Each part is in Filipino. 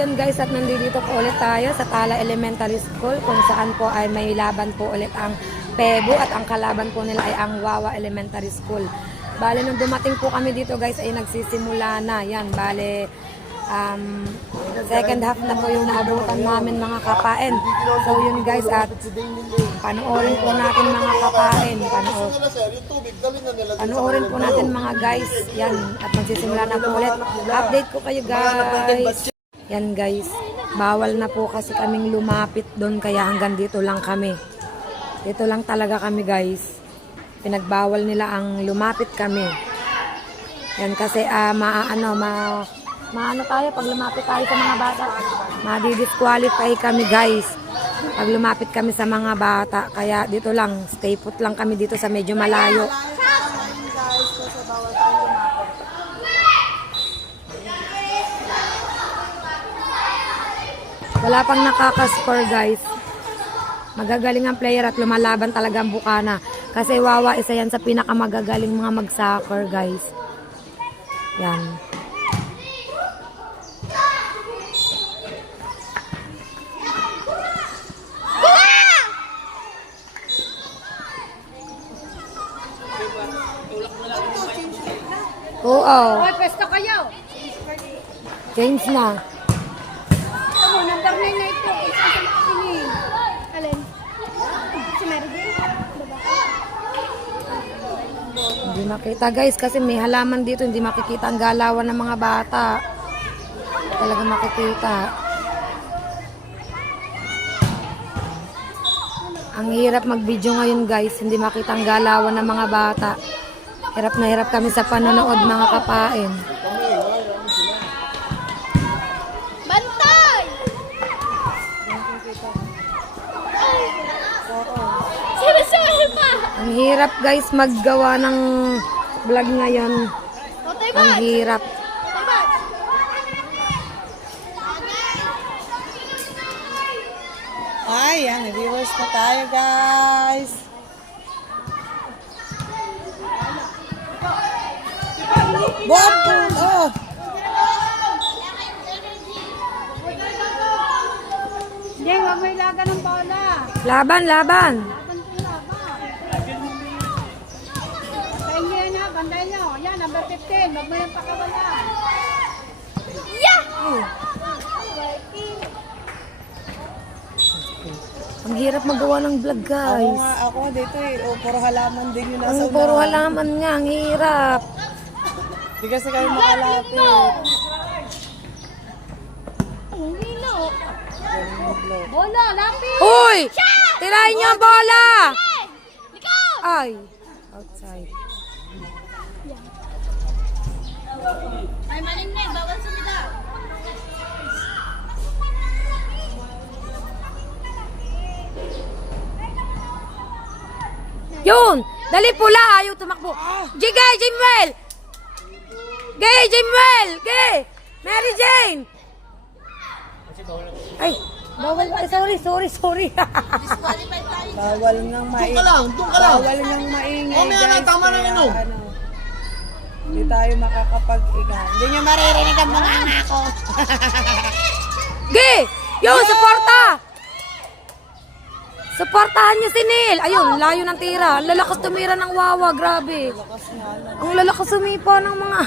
Yun guys, at nandito po ulit tayo sa Tala Elementary School kung saan po ay may laban po ulit ang Pebo at ang kalaban po nila ay ang Wawa Elementary School. Bale, nung dumating po kami dito guys ay nagsisimula na. Yan, bale, second half na po yung naabutan namin mga kapain. So yun guys, at panoorin po natin mga kapain. Panoorin po natin mga guys. Yan, at magsisimula na po ulit. Update ko kayo guys. Yan guys, bawal na po kasi kaming lumapit doon kaya hanggang dito lang kami. Dito lang talaga kami guys. Pinagbawal nila ang lumapit kami. Yan kasi maano tayo pag lumapit tayo sa mga bata. Madi-disqualify kami guys. Pag lumapit kami sa mga bata. Kaya dito lang, stay put lang kami dito sa medyo malayo. Wala pang nakaka-score guys. Magagaling ang player at lumalaban talaga ang Bukana. Kasi Wawa, isa yan sa pinakamagagaling mga mag-soccer guys. Yan. Oo. Hoy, pesta kayo. Change na. Number 9 na ito. Isa sa makinig. Alin? Si Mary. Hindi makita guys kasi may halaman dito. Hindi makikita ang galawan ng mga bata. Talaga makikita. Ang hirap mag-video ngayon guys. Hindi makita ang galawan ng mga bata. Hirap na hirap kami sa panonood mga kapain. Bantay! Sinasabi pa! Ang hirap guys maggawa ng vlog ngayon. Ang hirap. Ay, yan. Viewers na tayo, guys. Bob! Oh! Hindi, huwag mo ilaga ng bola. Laban, laban. Bantayin nyo yan ha, bantayin nyo. Yan, number 15. Huwag mo yung pakawala. Yeah! Ang hirap magawa ng vlog guys. Ako dito eh. Oh, puro halaman din yung nasa Ang puro halaman nga, ang hirap. Di kasi kayo makalapit. Ang hilo. Bola, lapis! Uy! Tirahin niyo ang bola! Ikaw! Ay! Outside. Ay, maling na, bawal sumida. Yun! Dali pula! Ayaw tumakbo. Gay, Jamuel! Gay, Jamuel! Gay! Mary Jane! Ay! Bawal. Ay, sorry. Bawal ngang maingay. Bawal ngang maingay, guys. Tama na yun, oh. Hindi tayo makakapag-igan. Hindi nyo maririnig ang mga anak ko. Gay! Yun, suporta! Supportahan niyo si Neil. Ayun, layo ng tira. Ang lalakas tumira ng Wawa, grabe. Ang lalakas sumipa ng mga...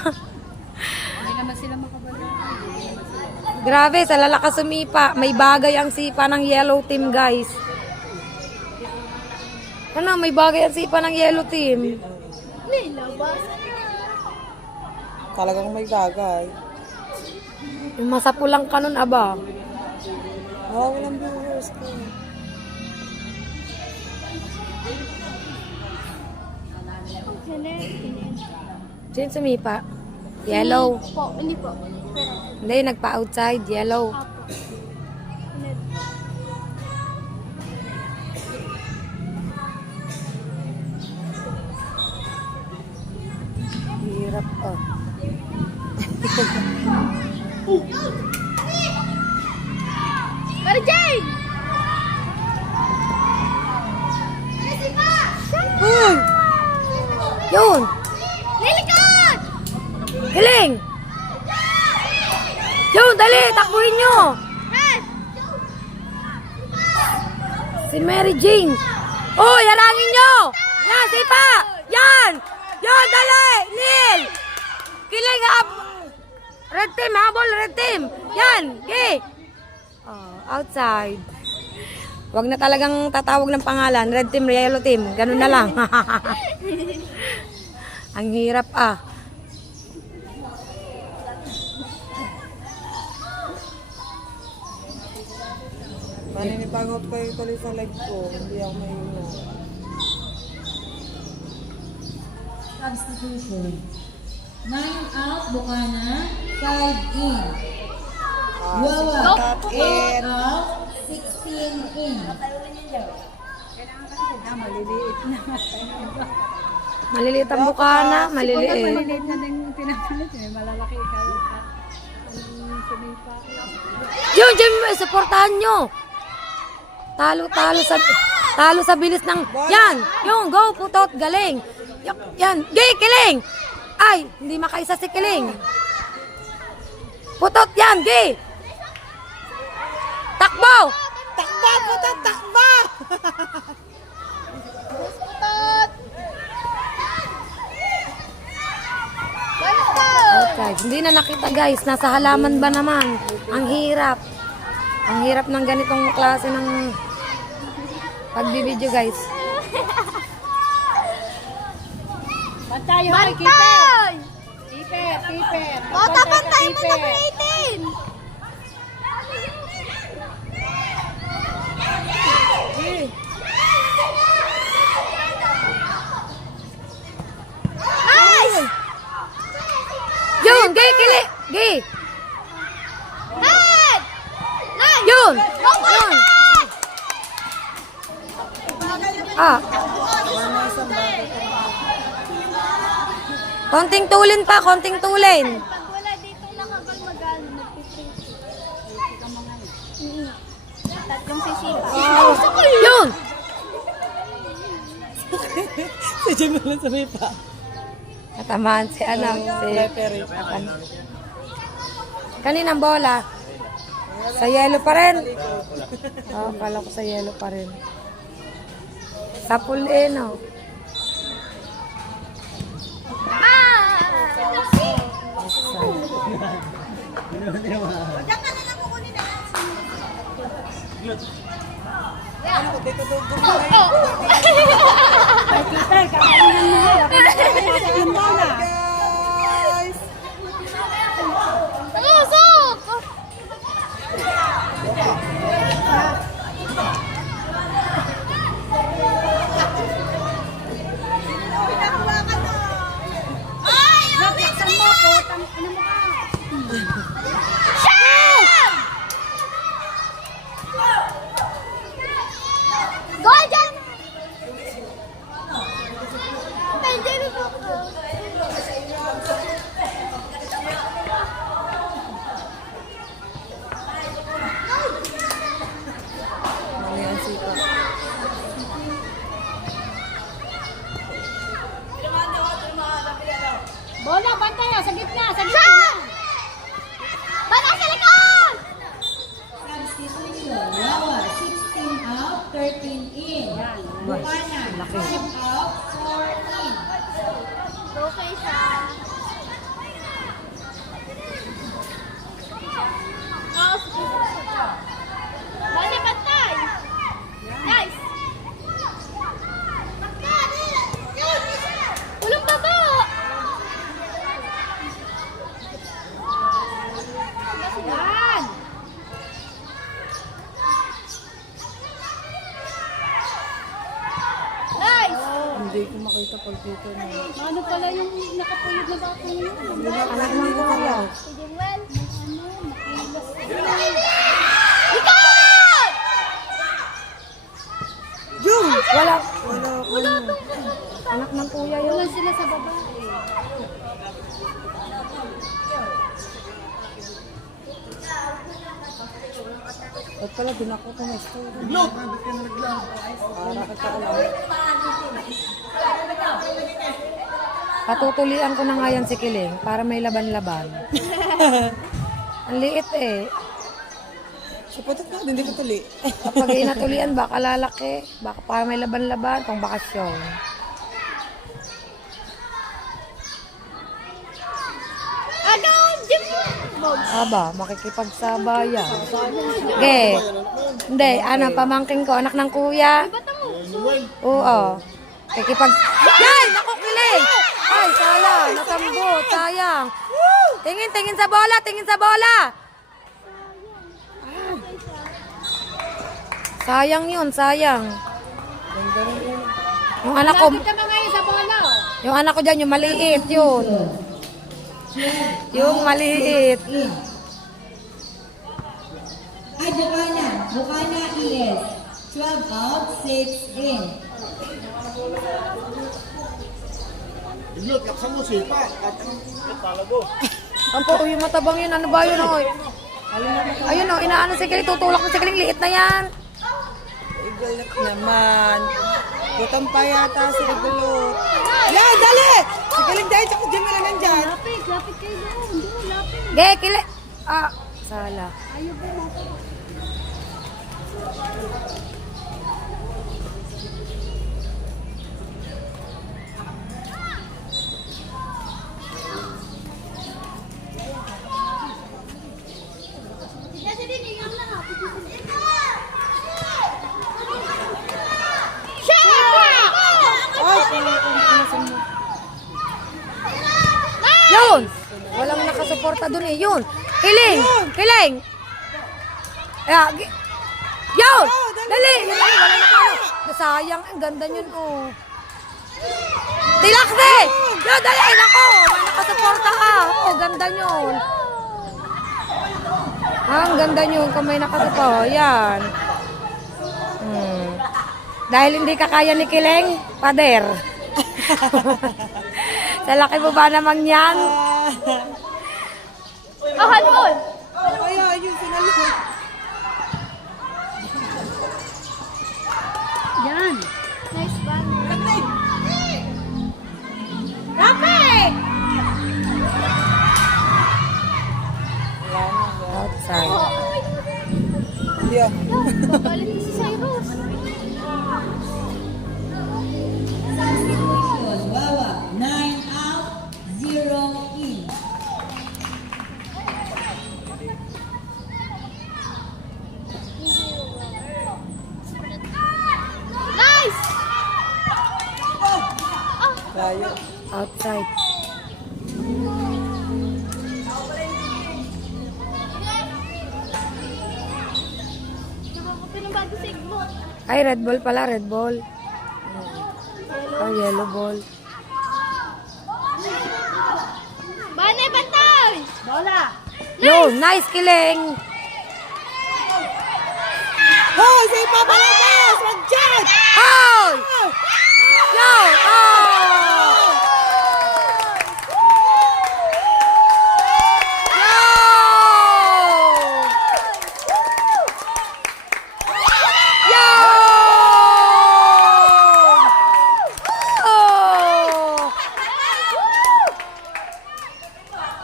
Hindi naman sila makabala. Grabe, sa lalakas sumipa. May bagay ang sipa ng yellow team, guys. Ano, may bagay ang sipa ng yellow team. Nilabas. Talagang may bagay. Yung masapulang kanon, aba. Oh, walang viewers ko. Sino sumipa? Yellow. Hindi po. Hindi, nagpa-outside. Yellow. Hirap, oh. Mary Jane! Uy! Yun! Lilikod! Galing! Yun, dali! Takbuhin nyo! Si Mary Jane. Oh, yarangin nyo! Yan, sipa! Yan! Yan, dali! Neil! Kiling up! Red team, habol, red team! Yan, okay! Oh, outside. Wag na talagang tatawag ng pangalan. Red team, yellow team. Ganun na lang. Ang hirap ah. Paninibagot ko yung tuloy sa leg ko. Hindi ako mahinga. Substitution. 9 out, Bukana. 5 in. Wawa. Top 8 in. out, 16 in. Maliliit ang bukana. Maliliit. Yun, supportahan nyo. Talo sa bilis ng, yan, yung, go, putot, galing. Yan, gay, kiling. Ay, hindi makaisa si kiling. Putot, yan, gay. Takbo. Takba! Puta! Takba! Okay, hindi na nakita guys, nasa halaman ba naman? Ang hirap. Ang hirap ng ganitong klase ng pagbibideo guys. Bantay! Keeper! Keeper! Bota, bantay mo na 18! Nice! Yun, gay, kili. Gay. Head! Nice! Yun. Yun. Ah. Konting tulin pa, konting tulin. Pag wala dito nakabal magano, nagpiprint. Tatlong sisipa. Yun. Sadya mo lang sa ripa. Natamaan si ano, si Referee. kaninang bola. Sa yellow pa rin. Oh, kala ko sa yellow pa rin. Sa pool eh, no? Guys! Tusok! Ay! Nakaksan mo ko! Ano mo ka? Go dyan! Pwede rin po ko. Mamaya sipa. Bola, bantay sa gitna, sa gitna. Bola sa likod! Substitution. Wawa. 16 out, 13 in. Bukana. 5 out, 4 in. Okay siya. Bali, bantay! Nice! Ulong baba! Yan! Nice! Hindi ko makita pag dito na. Ano pala yung nakapulog na bata niyo? Anak ng kuya. Sige, well, Ikot! Yung! Wala. Wala tong Anak ng kuya yun. wala sila sa baba eh. Ba't pala binako ko na ito? Para ka lang. Patutulian ko na nga yan si Kiling para may laban-laban. Ang liit eh. Sa putot na, hindi ko tuli. Kapag inatulian, baka lalaki. Baka pa may laban-laban, pang bakasyon. Ano? Jim! Aba, makikipagsabayan. Okay. Hindi, ano, pamangking ko, anak ng kuya. Oo. Yan! Naku, kiling! Ay, sayang. Nasambot, sayang. Tingin sa bola, tingin sa bola. Sayang yun, sayang. Yung anak ko, Lapit naman ngayon sa bola. yung anak ko dyan, yung maliit, yun. Yung maliit. Ay, Bukana. Bukana is 12 out, 6 in. Ang po, yung matabang yun, ano ba yun, oy? Ayun, o, inaano si Kiling, tutulak mo si Kiling, liit na yan. Igulot naman. Gutom pa yata si Igulot. Yan, dali! Si Kiling dahil sa kudyan na lang nandyan. Lapit kayo doon. Doon, lapit. Ge, Kiling. Ah, sala. Ayaw po mga. Yun! Walang nakasuporta dun eh, yun. Kiling! Kiling! Yun! Dali! Wala na kayo. Nasayang, ang ganda yun, oh. Tilakse! Yun, dali! Nako! May nakasuporta ka. Oh, ganda yun. Ang ganda yun kung may nakasuporta. Yan. Dahil hindi ka kaya ni Kiling, pader. Sa laki mo ba naman yan? Handball! Kaya, yun, sinalo. Yan. Nice banner. Outside. Yeah. Galit si Cyrus. Wawa. 9 out, 0 in. Nice! Layo. Outside. Pinabago sigmo. Ay, red ball pala, red ball. Oh, yellow ball. Bane, bantay! Bola! Yun, nice Kiling! Hoy, si Papa Labas! Wag dyan! Hoy! Yun! Oh!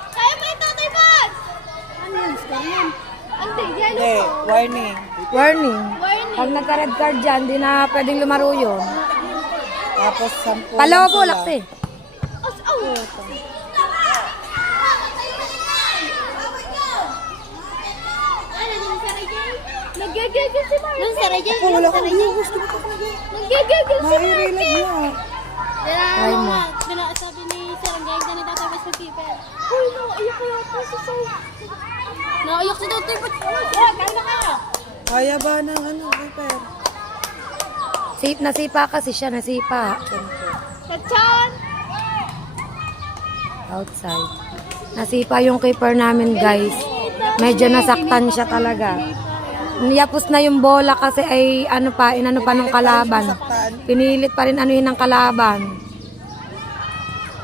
Kaya mo ito, Tayman! Ano yun? Score yun? Ante, yellow Hindi, po. warning. Warning. Warning. Pag nagka-red card dyan, di na pwedeng lumaro yun. Tapos 10 Palawa lang po, sila. laksi. Nagyagagil si Mark. Nung Sarah Jane. Ako, wala kang viewers. Di ba ka talaga? Nagyagagil si Mark. Nairelag na. Try mo. Sabi ni Sarah Jane na nitatabas ng people. Uy, naiyak ko yata si Sarah. Naiyak si Dr. Pat. Kaya na kayo. Kaya ba ng ano, Viper? Nasipa kasi siya, nasipa. Kachan! Outside. Nasipa yung keeper namin, guys. Medyo nasaktan siya talaga. Niyapos na yung bola kasi ay ano pa, inano pa nung kalaban. Pinilit pa rin anuhin ng kalaban.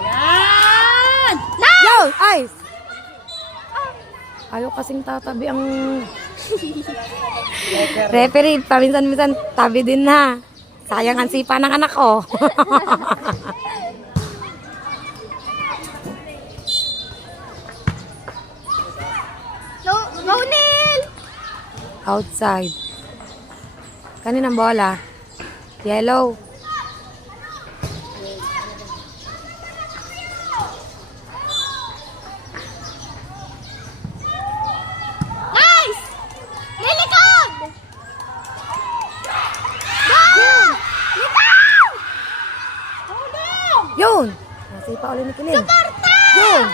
Yan! Yo! Ice! Ayaw kasing tatabi ang referee. Paminsan-minsan tabi din na. Sayang ang sipa ng anak ko. Ronil! Outside. Kaninang bola? Yellow. Nice! Lilikod! Down! Litaw! Yun! Nasipa ulit ni Kiling. Yun!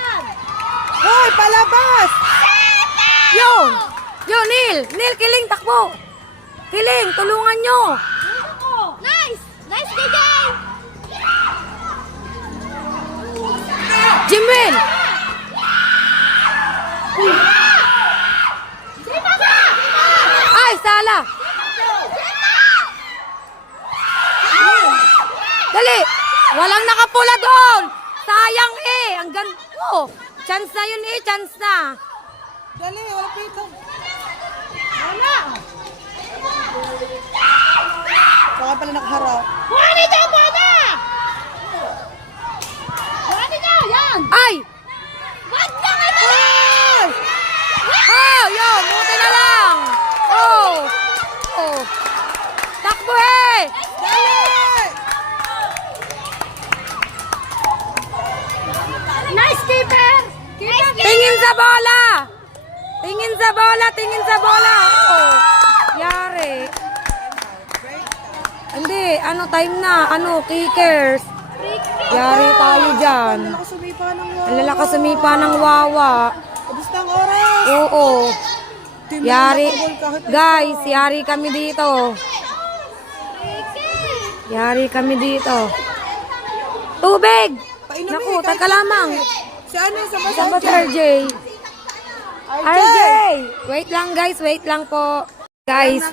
Hoy, palabas! Yun! Yun, Neil! Neil, Kiling, takbo! Kiling, tulungan nyo! Nice! Nice, JJ! Jimwin! Ay, sala! Dali! Walang nakapula doon! Sayang eh! Ang ganda! Oh, chance na yun eh! Chance na! Dali, wala pito. Saka pala nakaharap. Buwan niyo! Buwan niyo! Yan! Ay! Wag na kayo! Ay! Oh, yo! Buti na lang! Oh! Oh! Takbo eh! Dali! Nice keeper! Keeper! Tingin sa bola! Tingin sa bola! Tingin sa bola! Oh! Yari! Hindi, ano time na? Ano, kickers? Yari tayo dyan. Ako sumipa ng wawa. Ang lalakas sumipa ng wawa. Abos ng oras. Oo. Team Yari. na nakabol kahit Guys, yari kami dito. Yari kami dito. Tubig! Painumin, Naku, kahit taka lamang. Si ano, sa Saan ba si RJ? RJ! Wait lang guys, wait lang po. Guys,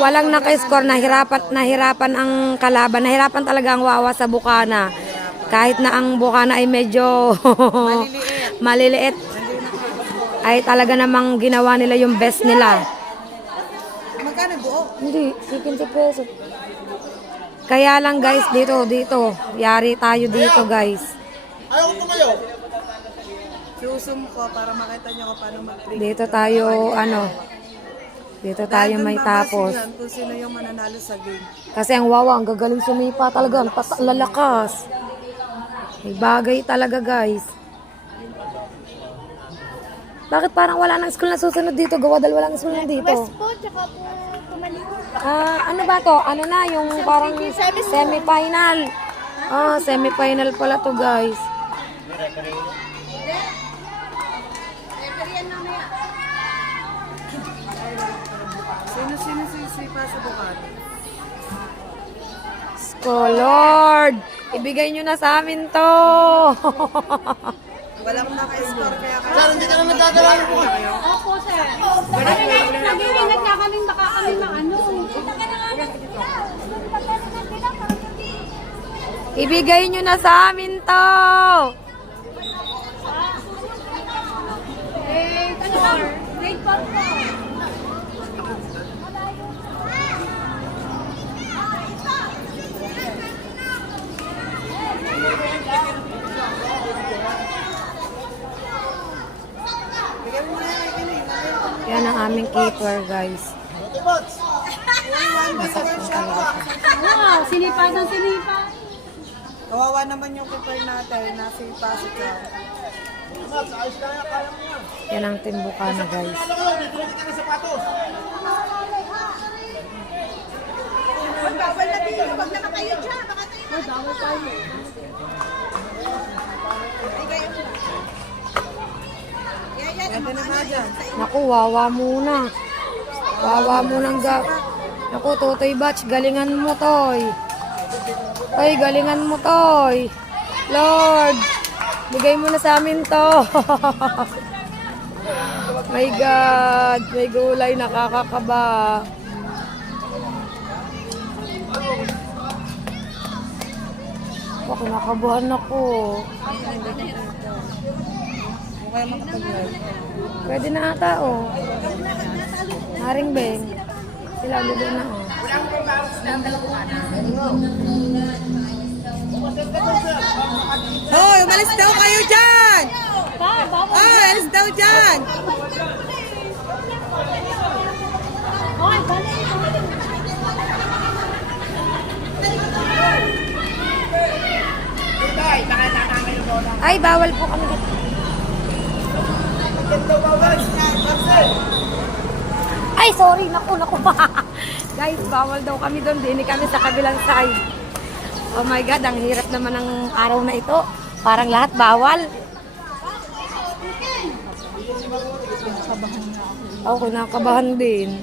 walang naka-score. Nahirapan ang kalaban. Nahirapan talaga ang wawa sa Bukana. Kahit na ang Bukana ay medyo maliliit. Ay talaga namang ginawa nila yung best nila. Magkano buo? Hindi, 50 pesos. Kaya lang guys, dito. Yari tayo dito guys. Susum ko para makita nyo kung paano mag-break. Dito tayo, dito tayo may tapos. Kung sino yung mananalo sa game. Kasi ang wawa, ang gagaling sumipa talaga. Ang lalakas. May bagay talaga guys. Bakit parang wala nang school na susunod dito? Gawa dahil walang school na dito. West po, tsaka po Tumaling. Ano ba to? Ano na? Yung parang semi-final. Semi-final pala to guys. Sino sisipa sa Bukati? Lord, ibigay nyo na sa amin to. Walang naka-score kaya kayo. Sir, hindi ka na nagdadala po. Opo, sir. Nag-iingat na kami, baka kami na ano. Ibigay nyo na sa amin to. Grade 4 po. Yan ang aming keeper guys. Wow, sinipa ng sinipa. Kawawa naman yung keeper natin. Nasipa si Chow. Yan ang Team Bukana guys. Ganda na nga dyan. Naku, wawa muna. Wawa munang Naku, Totoy Batch, galingan mo, Toy. Toy, galingan mo, Toy. Lord, bigay mo na sa amin to. My God, may gulay, nakakakaba. Ako, nakabuhan ako. Okay, makapag-live. Pwede na ata, oh. Haring Beng. Sila doon na, oh. Hoy, umalis daw kayo dyan! Alis daw dyan! Ay, bawal po kami. Ay, sorry. Naku. Guys, bawal daw kami doon. Dini kami sa kabilang side. Oh my God, ang hirap naman ng araw na ito. Parang lahat bawal. Ako, nakabahan din.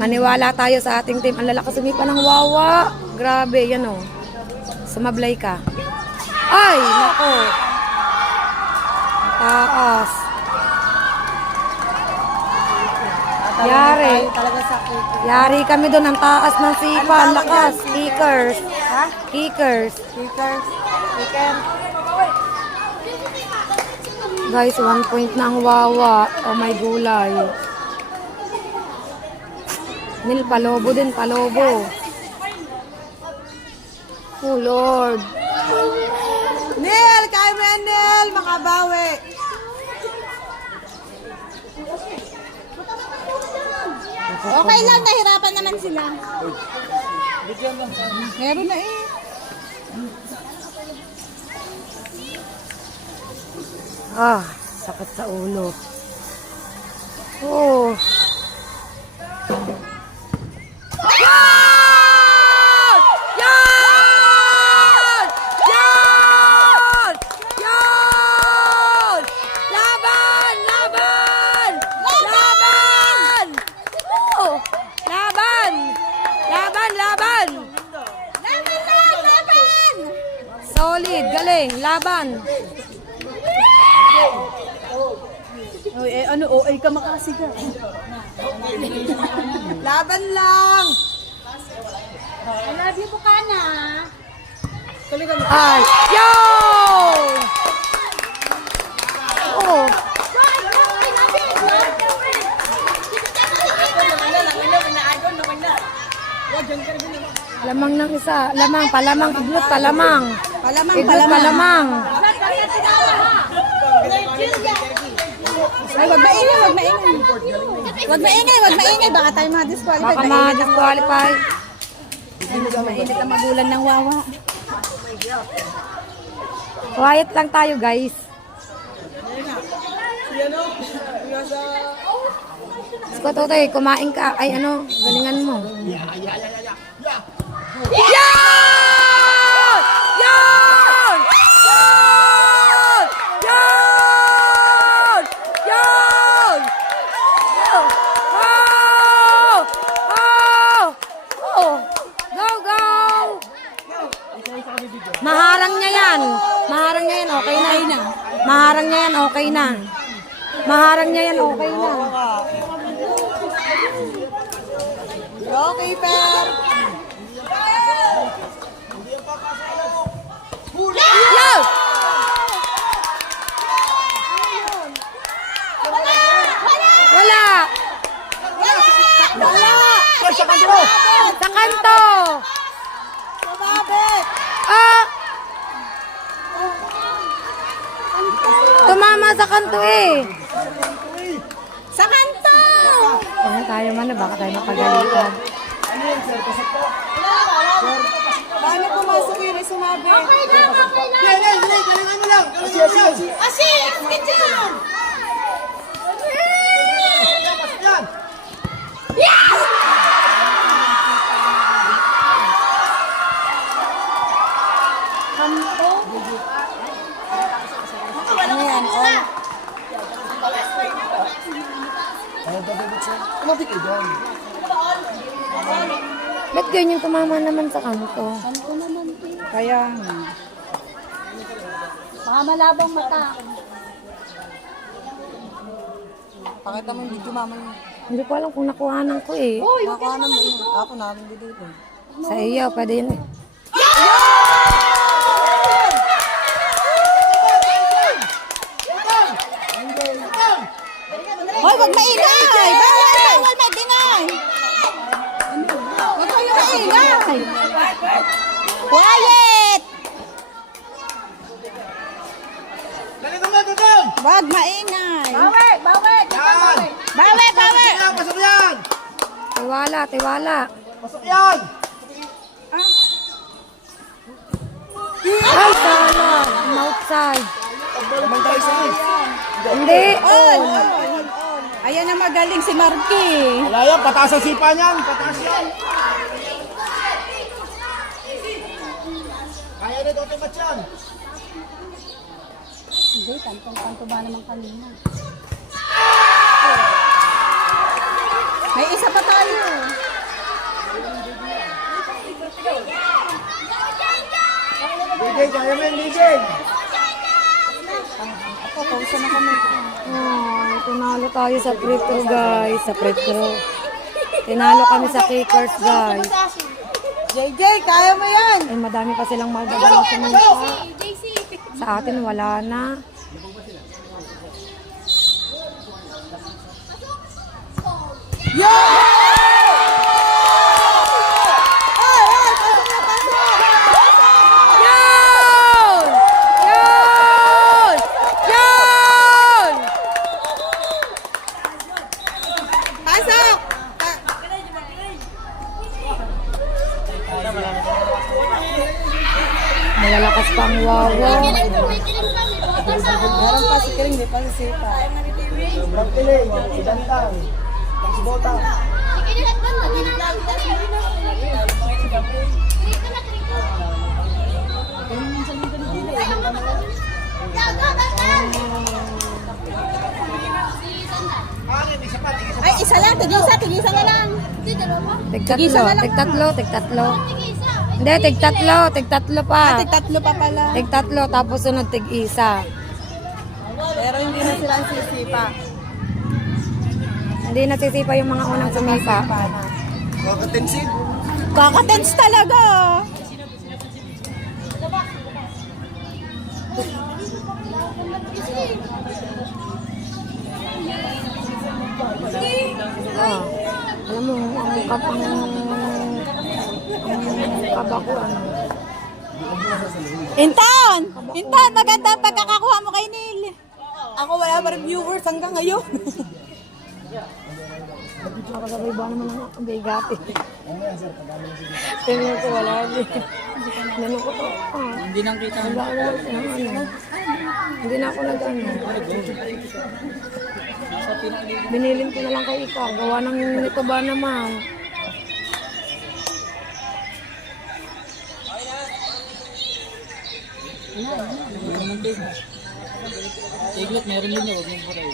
Maniwala tayo sa ating team. Ang lalakas sumipa ng wawa. Grabe, yan o. Sumablay ka. Ay, nako. Taas. Yari. Talaga sakit. Yari kami doon. Ang taas ng sipa. Ang lakas. Kickers. Ha? Kickers. Stickers. Sticker. Guys, 1 point na ang wawa. Oh my gulay. Nil, palobo din. Palobo. Oh Lord. Nel! Kaya mo yan, Nel! Makabawi. Okay lang, nahirapan naman sila. Meron na eh. Ah, sakit sa ulo. Oh. Yan! Yan! Yan! Yan! Laban! Laban! Laban! Oh! Laban! Laban! Laban! Laban! Solid, galing, laban. Oy, eh, ano, OA ka makasiga. Laban lang! I love you, Bukana. Ay! Yo! Oh! Lamang ng isa. Lamang, palamang, iglot, palamang. Palamang, Iglot, palamang. Ay, wag maingay, wag maingay. Wag maingay, wag maingay. Baka tayo ma-disqualify. Baka ma-disqualify. Mainit ang magulan ng wawa. Quiet lang tayo, guys. Sko, Totoy, kumain ka. Ay, ano, galingan mo. Yan! Yan! Yan! Yan! Yan! Oh! Oh! Oh! Go, go! Maharang niya yan. Maharang niya yan, okay na. Maharang niya yan, okay na. Maharang niya yan, okay na. Okay, Per. Yo! Wala! Sa kanto! Sumabit! Ah! Tumama sa kanto eh. Sa kanto! Kung tayo man na, baka tayo mapagalitan. Paano pumasok yun? Sumabit. Okay lang. Asis! Get down! Ano yan? Oh. Ba't ganyan tumama naman sa kanto? Kaya, Baka malabang mata. pakita mo yung video, mama yun. Hindi ko alam kung nakuhanan ko eh. Nakuha naman yun. Ako namin dito. Sa iyo, pwede yun eh. Hoy, wag maingay! Bawal mag-ingay! Wag kayo maingay! Quiet! Wag maingay! Bawi! Bawi, bawi! Pasok yan! Tiwala, tiwala. Pasok yan! Ay, sala. Outside. Naman tayo sa akin. Hindi. On! Ayan na magaling si Marky. Wala yan, pataas ang sipa niyan. Pataas yan. Kaya na daw tumat yan. Hindi, tantong-tanto ba naman kanina? May isa pa tayo. DJ, kaya mo yan, DJ. Ako, pausa na kami. Ay, tinalo tayo sa free throw, guys. Sa free throw. Tinalo kami sa kickers, guys. JJ, kaya mo yan. Ay, madami pa silang magagaling sumulpa. JC! Sa atin, wala na. Yun! Yun! Yun! Pasok! Malalakas pang wawa. May kilim kami. Meron pa si Kiring, di pa si Sipa. Pagkiling, idantang. Si Bota. Kinilat ba? Kinilat Ay, isa lang, tigisa na lang. Tigtatlo, tigtatlo. Hindi, tigtatlo pa. Tatlo pa pala. Tigtatlo, tapos sunod tig-isa. Pero hindi na sila sisipa. Hindi nasisipa yung mga unang sumipa. Kakatensin. Kakatense talaga. Ah, alam mo, ang kaba ko, ano. Intan! Intan, maganda ang pagkakakuha mo kay Neil. Ako wala pa rin viewers hanggang ngayon. Nakasabay ba naman ang bigati? Tingnan ko, wala din. Ano ko to? Hindi nang kita. Hindi na ako nag-ano. Binilin ko na lang kay Ika. Gawa ng nito ba naman? Tiglet, meron din niya, huwag mong patay.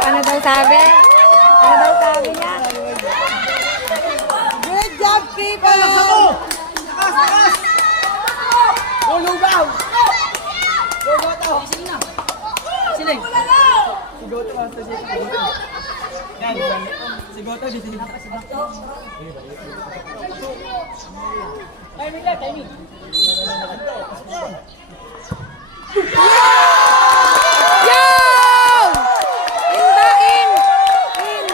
Ano daw sabi? Ano daw sabi niya? Good job, people! Lulubaw! Sila eh. Si Goto ang sa siya. Yan, si Goto dito. Timing lang, timing. Yun! Indain! In!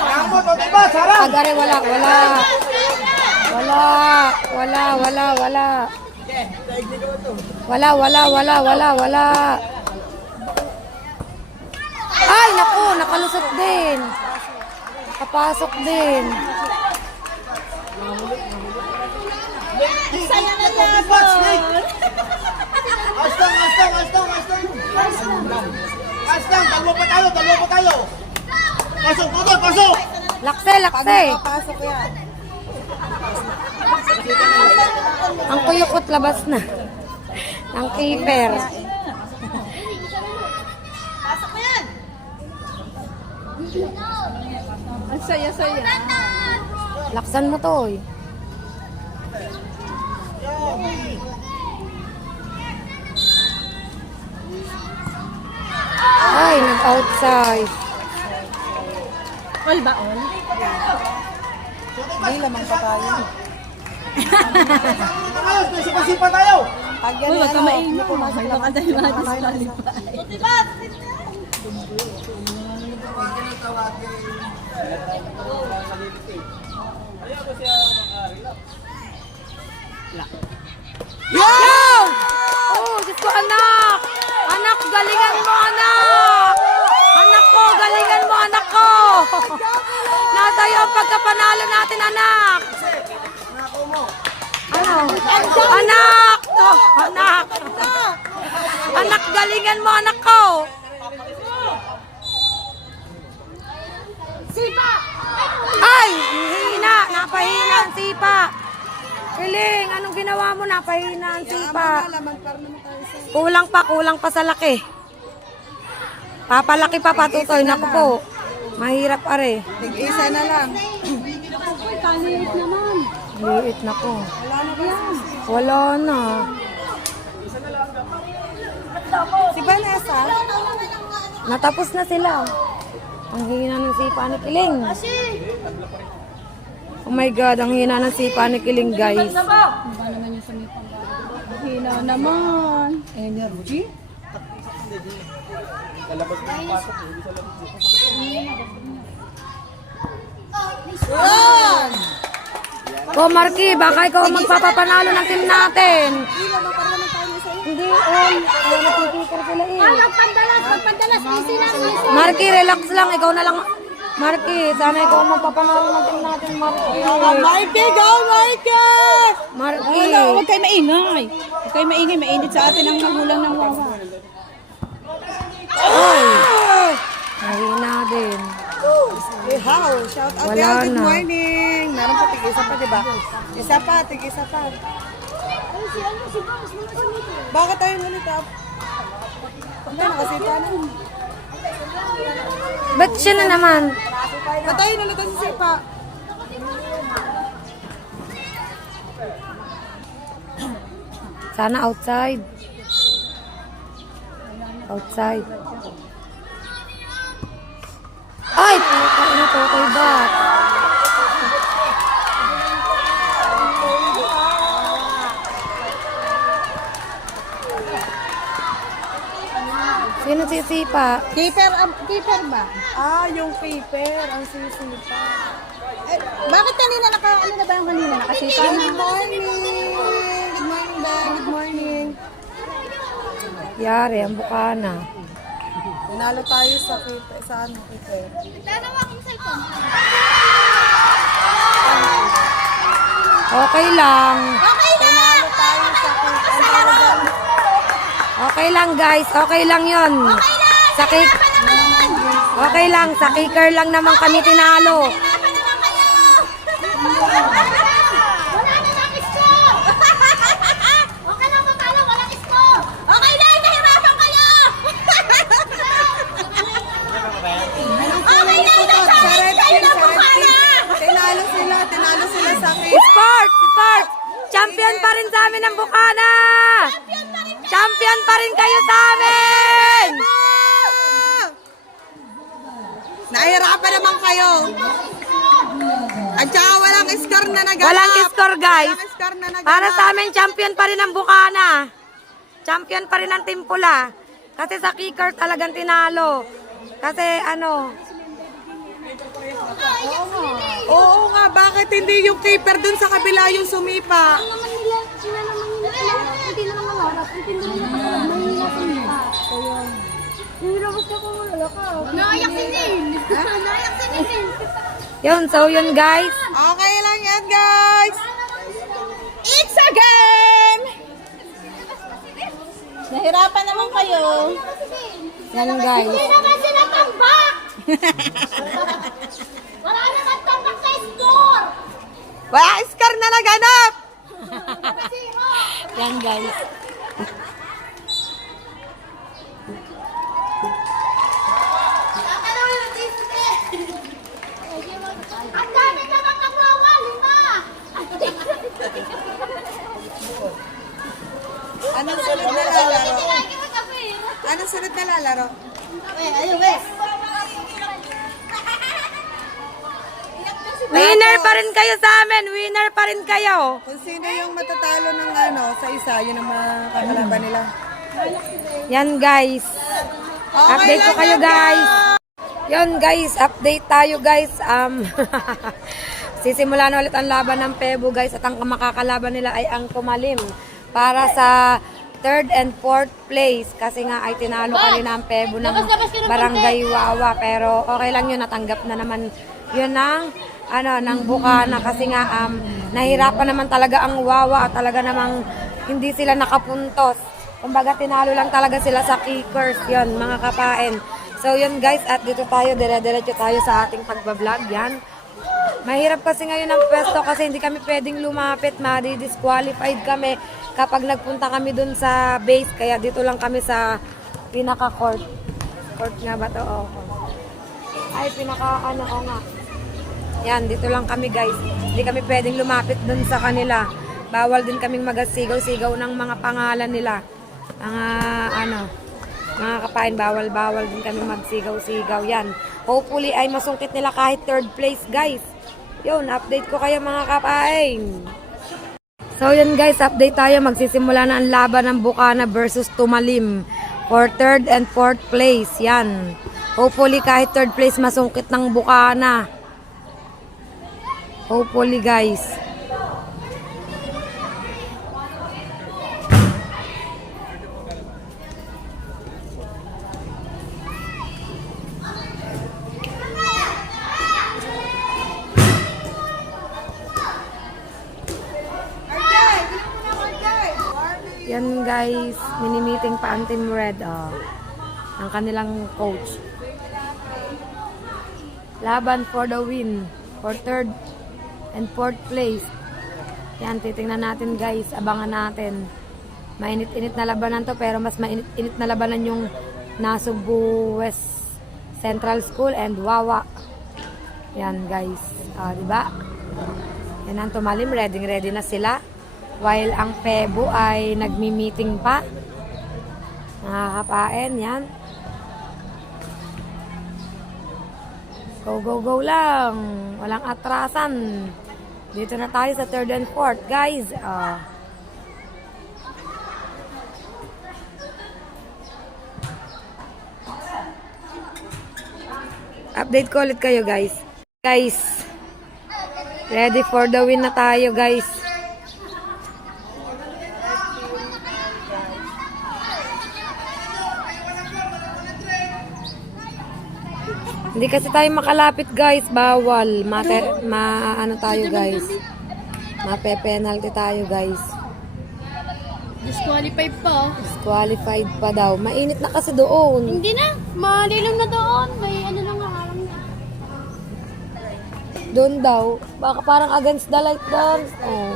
Sarang mo, to diba? Sarang! Agare, wala. Wala. Ay, naku, nakalusot din. Nakapasok din. Saya na laban! Astang! Astang, dalawa pa tayo! Pasok, Goto, pasok! Lakse. Pasok yan. Ang kuyukot labas na. Ang keeper. Ang saya-saya. Laksan mo to, eh. Ay, nag-outside. All ba all? Hindi lamang pa tayo. Tayo, sipa-sipa tayo. Pag yan Uy, wag ka ano, mainom. hindi pumasok Baka lang. tayo ma-disqualify. Yo! Oh, Diyos ko, anak! Anak, galingan mo, anak! Anak ko, galingan mo, anak ko! Nasa iyo ang pagkapanalo natin, anak! Ano? Anak! Oh, anak! Anak, galingan mo, anak ko! Ay! Hina! Napahina ang sipa! Kiling, anong ginawa mo? Napahina ang sipa. Kulang pa sa laki. Papalaki pa patutoy. Naku po. Mahirap are. Tig-isa na lang. Kaliit naman. Liit na ko. Wala na. Si Vanessa? Natapos na sila. Ang hina ng sipa ni Kiling. Oh my God, ang hina ng sipa ni Kiling, guys. Hina naman. Energy? O Marky, baka ikaw ang magpapapanalo ng team natin. Hindi, napipikir sila eh. Magpadalas. Easy lang. Marky, relax lang. Ikaw na lang. Marky, sana ikaw ang magpapanalo ng team natin, Marky. Marky, go Marky! Marky. Huwag kayo maingay. Huwag kayo maingay. Mainit sa atin ang magulang ng wawa. Mahina din. How? Shout out. Wala Good na. morning. Meron pa tig-isa pa, diba? Tig-isa pa. Bakit tayo ulit up? Punta na kasi tayo. Ba't siya na naman? Patayin ulit ang sipa. Sana outside. Outside. Ay! Ano to? Kay Bat. Sino sisipa? Keeper ba? Ah, yung paper. Ang sisipa. Bakit kanina ano na ba yung kanina? Nakasipa na. Good morning. Good morning, Dad. Good morning. Yari, ang bukana. Nanalo tayo sa paper. Sa ano, paper? Dalawa akong cellphone. Okay lang. Nanalo tayo sa paper. Okay lang guys. Okay lang yon. Sa Okay lang. Sa kicker lang naman kami tinalo. Wala na lang score! Okay lang matalo, walang score! Okay lang, nahirapan kayo! Okay lang, nag-challenge kayo ng bukana! Tinalo sila sa paper. Sports! Sports! Champion pa rin sa amin ang bukana! Champion pa rin kayo sa amin! Nahirapan naman kayo. At saka walang score na naganap. Walang score guys. Walang score na naganap. Para sa amin, champion pa rin ang bukana. Champion pa rin ang Team Pula. Kasi sa kicker talagang tinalo. Kasi ano, Oo nga, bakit hindi yung keeper dun sa kabila yung sumipa? Hindi na naman harap. Hindi na naman mahina sa mukha. Hirapos ka kung wala ka. Naiyak si Nin. Naiyak si Nin. yun. So yun guys. Okay lang yan, guys. It's a game! Nahirapan naman kayo. Yan guys. Hindi naman sila tambak. Wala naman tambak sa score. Wala score na naganap! Yan guys. Ang dami naman nagwawa, 5. Anong sunod na lalaro? Anong sunod na lalaro? Winner pa rin kayo sa amin. Winner pa rin kayo. Kung sino yung matatalo ng ano, sa isa, yun ang mga kakalaban nila. Yan guys. Update ko kayo guys. Yan guys, update tayo guys. Sisimula na ulit ang laban ng Pebo guys. At ang makakalaban nila ay ang Tumalim. Para sa 3rd and 4th place. Kasi nga ay tinalo kanina ang Pebo ng Barangay Wawa. Pero okay lang yun, natanggap na naman yun ng Bukana. Kasi nga nahirapan naman talaga ang Wawa. At talaga namang hindi sila nakapuntos. Kumbaga tinalo lang talaga sila sa kickers. Yun mga kapain. So yun guys, at dito tayo, dire-diretso tayo sa ating pagbablog. Yan. Mahirap kasi ngayon ang pwesto kasi hindi kami pwedeng lumapit. Disqualified kami kapag nagpunta kami dun sa base. Kaya dito lang kami sa pinaka-court. Court nga ba to? Oh. Ay, pinaka-ano ko nga. Yan, dito lang kami guys. Hindi kami pwedeng lumapit dun sa kanila. Bawal din kaming magasigaw-sigaw ng mga pangalan nila. Mga kapain, bawal din kami magsigaw-sigaw. Yan. Hopefully ay masungkit nila kahit 3rd place guys. Yun, update ko kayo mga kapain. So yun guys, update tayo. Magsisimula na ang laban ng Bukana versus Tumalim for 3rd and 4th place. Yan. Hopefully kahit 3rd place masungkit ng Bukana. Hopefully guys. Yan guys, mini-meeting pa ang Team Red, ang kanilang coach. Laban for the win, for 3rd and 4th place. Yan, titingnan natin guys, abangan natin. Mainit-init na labanan to, pero mas mainit-init na labanan yung Nasugbu West Central School and Wawa. Yan guys, diba? Yan ang Tumalim, ready na sila. While ang Pebo ay nagmi-meeting pa. Nakakapain, yan. Go, go, go lang. Walang atrasan. Dito na tayo sa 3rd and 4th, guys. Update ko ulit kayo, guys. Guys, ready for the win na tayo, guys. Hindi kasi tayo makalapit guys, bawal. Ano tayo guys. Mape-penalty tayo guys. Disqualified pa. Disqualified pa daw. Mainit na kasi doon. Hindi na. Malilim na doon. May ano lang nga alam na. Doon daw. Baka parang against the light doon. Oh.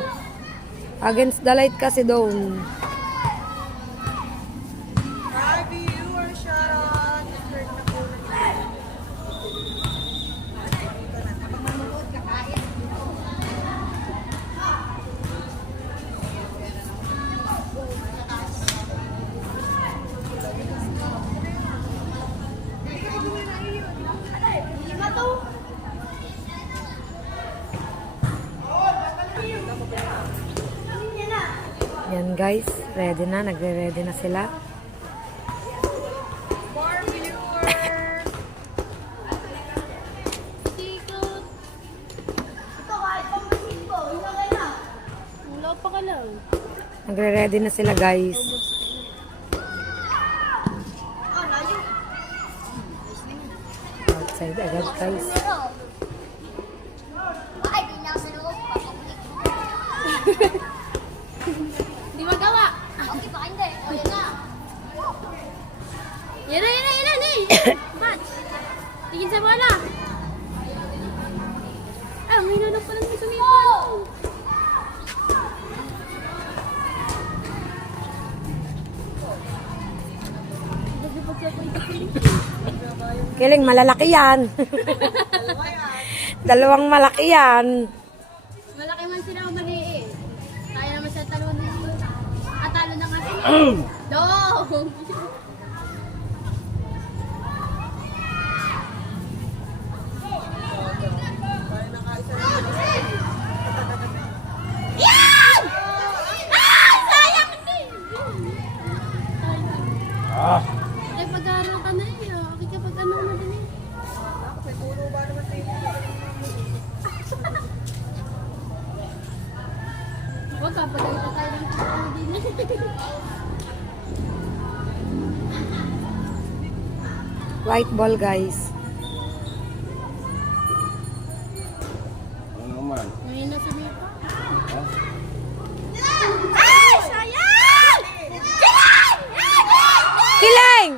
Against the light kasi doon. Yan guys, ready na, nagre-ready na sila. Wala pa ka lang. Nagre-ready na sila guys. Outside agad guys. Di magawa. Okay pa hindi. O yan na. Yan na. Match. Tingin sa bola. May nanap pa lang dito nito. Kiling, malalaki yan. Dalawang malaki yan. Malaki man sila o maliit. Kaya naman siya talo na kasi. Dong! Papagalitan tayo ng ano din. White ball, guys. Ano naman? Ngayon na si Mika. Ay! Sayang! Kiling!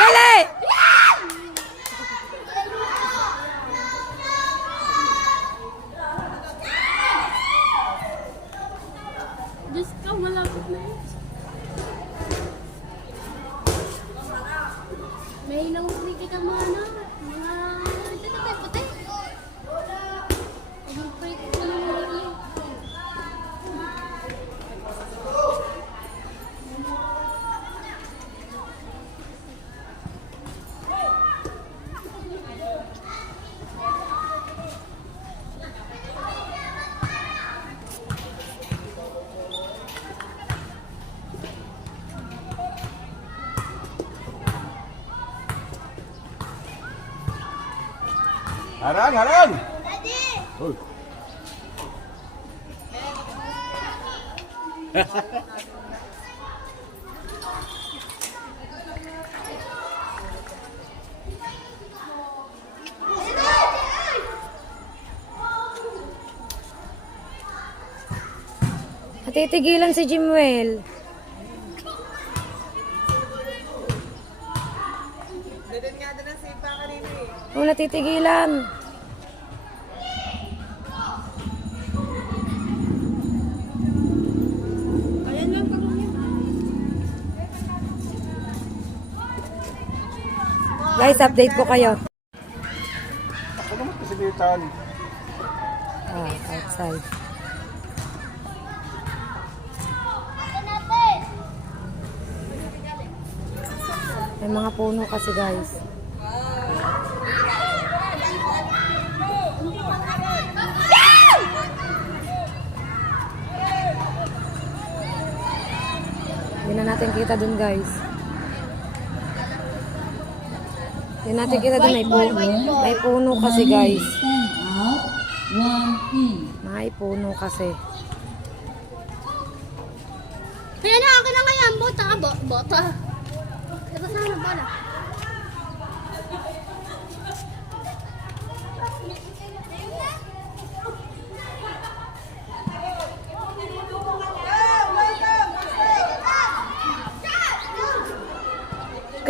Dali! Diyos ka, malapit na yun. May ilang free ka mga ano, mga... Ito, puti. Ang free ko na mga Harang, harang! Uy. Natitigilan si Jimwell. Dadan nga doon ang sipa kanina eh. Oh, natitigilan. Guys, update ko kayo. Ako naman kasilitan. Outside. May mga puno kasi, guys. Hindi na natin kita dun, guys. Hindi natin kita dun. May puno kasi, guys. Stand out. 1 in. May puno kasi. Kaya na, akin na ngayon. Bota ka, bota. Ito sana, bola.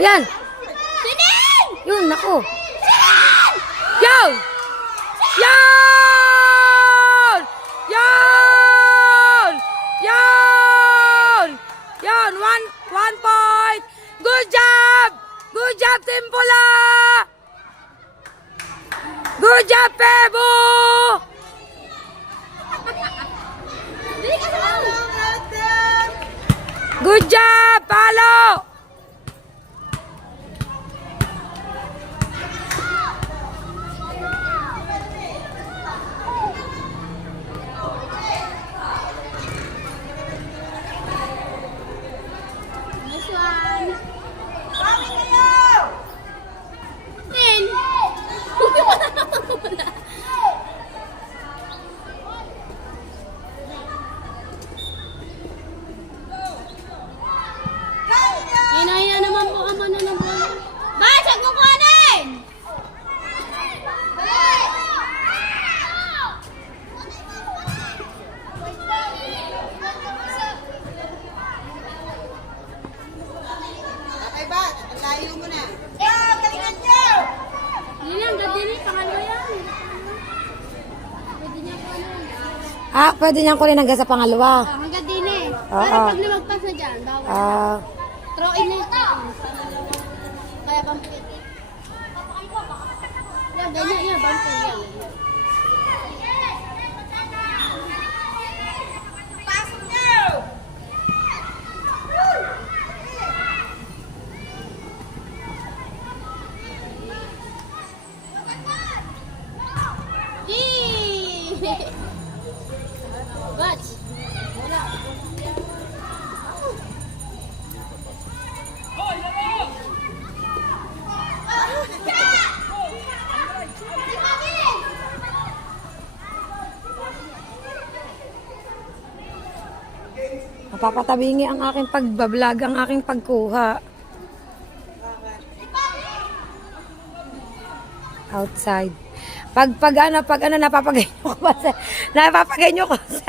Ayan! Sining! Yun, naku! Yun! Yun! Yun! Yun! Yun! One point! Good job! Good job, Timpula! Good job, Pebo! Good job, Palo! Nice one. Tin! Wala. Hinaya naman po ang mana ng bola. Basag mo kuhanin! Okay ba? Ang layo mo na. Galingan niyo! Hindi lang, ganda rin. Pangalawa yan. Pwede niya po ano. Pwede niyang kunin hanggang sa pangalawa. Hanggang din eh. Oo. Pero pag lumagpas na dyan, bawal. Throw in na ito. Kaya bumpit. Yan, ganyan. Yan, bumpit. Yan. Pasok niyo! Yee! Watch. Wala. Si Mami! Papatabingi ang aking pagbablog, ang aking pagkuha. Outside. Pag ano, napapagay nyo ko ba sa... Napapagay nyo ko sa...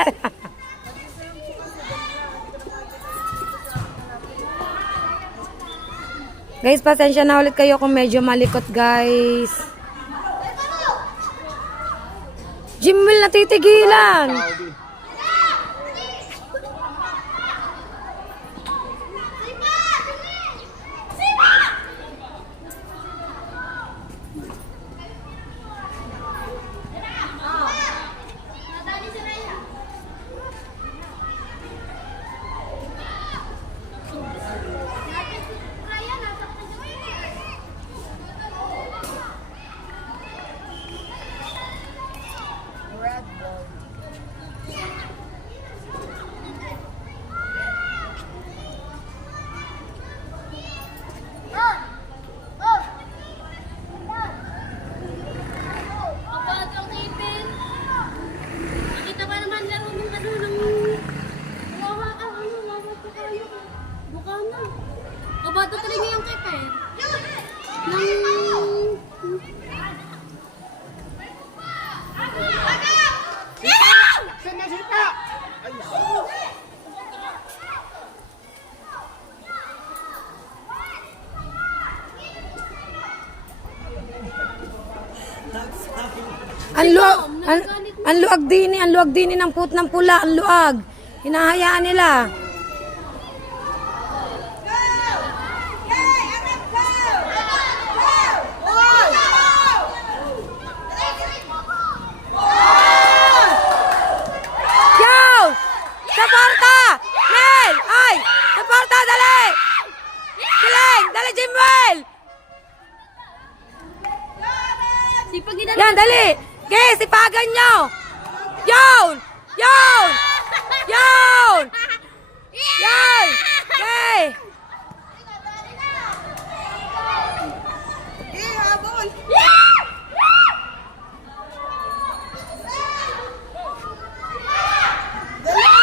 Guys, pasensya na ulit kayo kung medyo malikot, guys. Jimwell, natitigilan. Kapag ang ipin. Nakita pa naman laro ng ano ng... Wawa ka, ano, wawa pa kayo. Buka na. Kabato talaga yung ipin. Saan na sipa? Ang luag dini ng put ng pula, ang luag. Hinahayaan nila. Yo! Saporta! Nel! Ay! Saporta, dali! Kiling! Dali, Jimwell! Sipag ina. Yan, dali! Okay, sipagan nyo! Yun! Yun! Yun! Yun! Okay! Habol!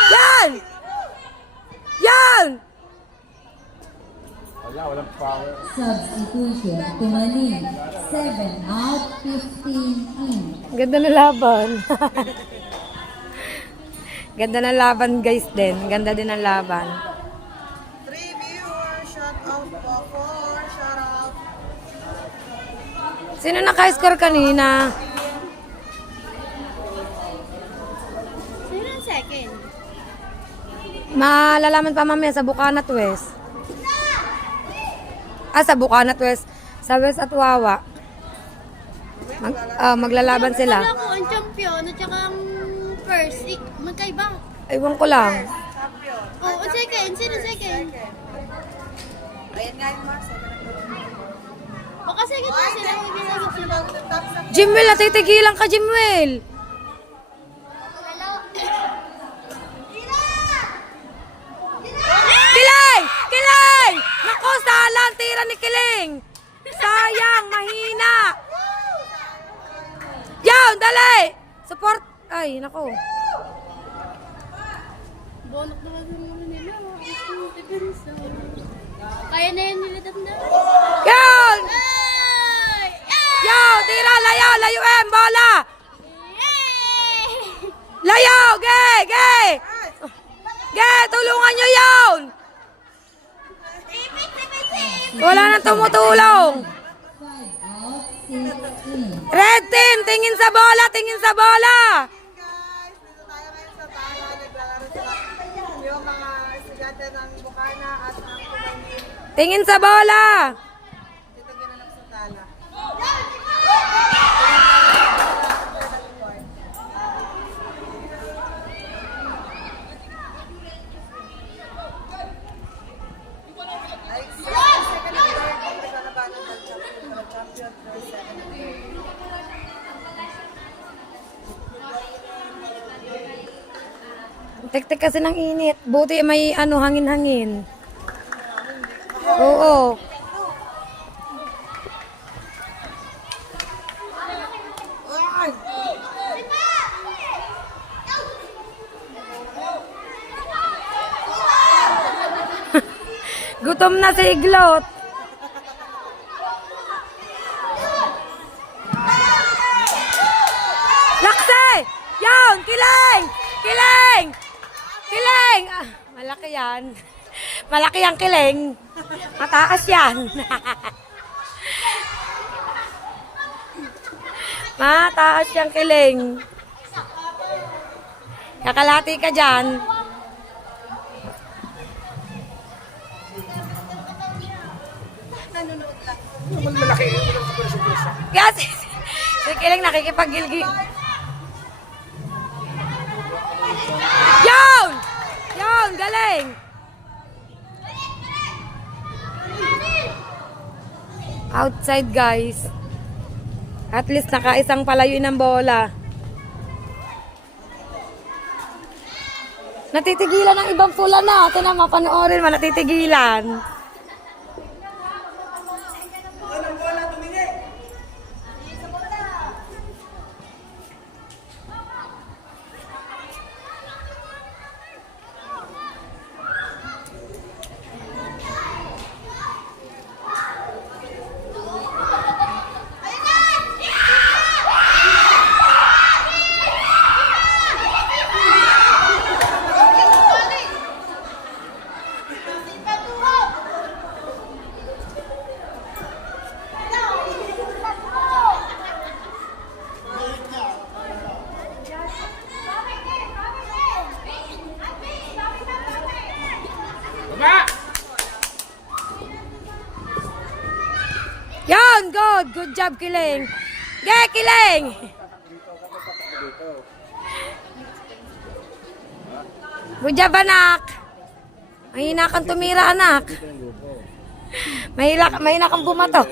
Yan! Yan! Substitution, tumaling. 7 out, 15 in. Ganda na laban. Ganda na laban, guys, din. Ganda din ang laban. 3 viewers, shout out po. 4, shout out. Sino naka-score kanina? Sino ang second? Malalaman pa mamaya sa Bukanat West. Sa Bukanat West. Sa West at Wawa. Maglalaban Wala sila. ko ang champion at saka ang first. Magkaiba. Ewan ko lang. Oh, ang second. Sino second? Ayan nga yung Mars. Baka second na sila. Ibig sila. Jimwell, natitigilan ka, Jimwell. Kiling! Kiling! Naku, salang tira ni Kiling. Sayang, mahina. Yaw, dali! Support. Ay, naku. Bonok na kasi mga nila. Depensa. Kaya na yan nila tanda. Yaw! Ay! Yaw, tira, layaw, layuin, bola. Yay! Layaw, gay, gay. Gay, tulungan nyo yun. Wala nang tumutulong. 5 out, 6 in. Red team, tingin sa bola, tingin sa bola. Guys, dito tayo ngayon sa tala. Naglalaro sila yung mga estudyante ng Bukana at ang Kumanin. Tingin sa bola. Dito ginanap sa tala. Ay, second and third, kung naglalabanan ng champion first, second and third. Tek-tek kasi ng init. Buti may hangin-hangin. Oo. Gutom na si Iglot. Laksi! Yan! Kiling! Kiling! Kiling! Ah, malaki yan. Malaki ang kiling. Mataas yan. Mataas yung kiling. Kakalati ka dyan. Kaya si kiling nakikipagilgi. Yun! Yun! Galing! Outside guys. At least nakaisang palayo ng bola. Natitigilan ng ibang pula na. Ito na mapanoorin, natitigilan. Yan, good. Good job, Kiling. Ge, Kiling. Good job, anak. Mahina kang tumira, anak. Mahina kang bumato.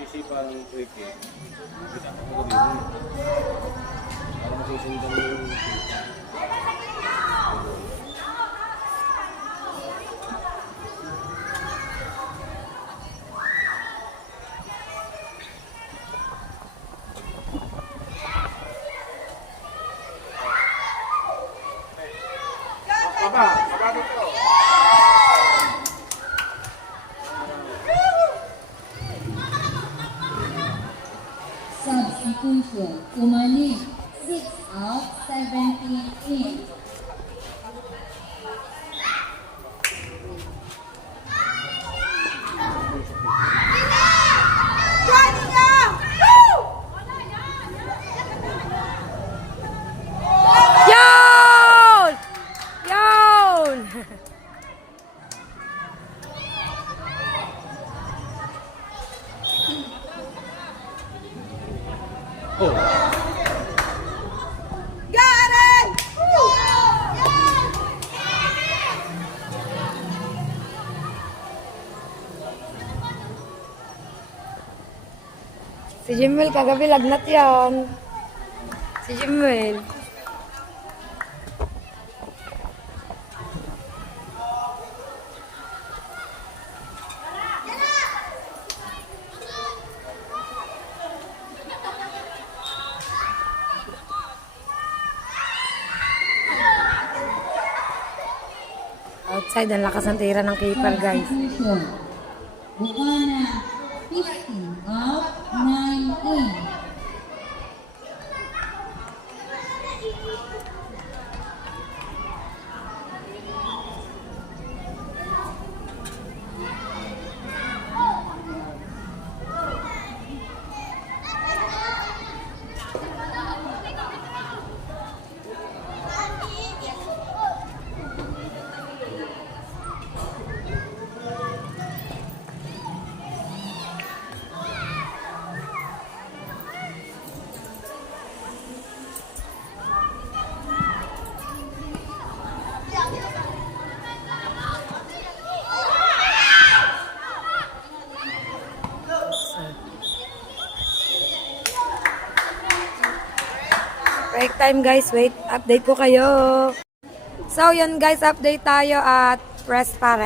Sisi parang quick eh. Kita ko din. Para masusundan mo yung Baba dito. Substitution. Umali. 6 out, 17 in. Yun! Yun! Si Jimwell kagabi lagnat yan. Si Jimwell. Outside, ang lakas ng tira ng keeper, guys. Substitution. Bukana. 15 out, 9 in. Break time guys, wait, update ko kayo. So yun guys, update tayo at rest pa.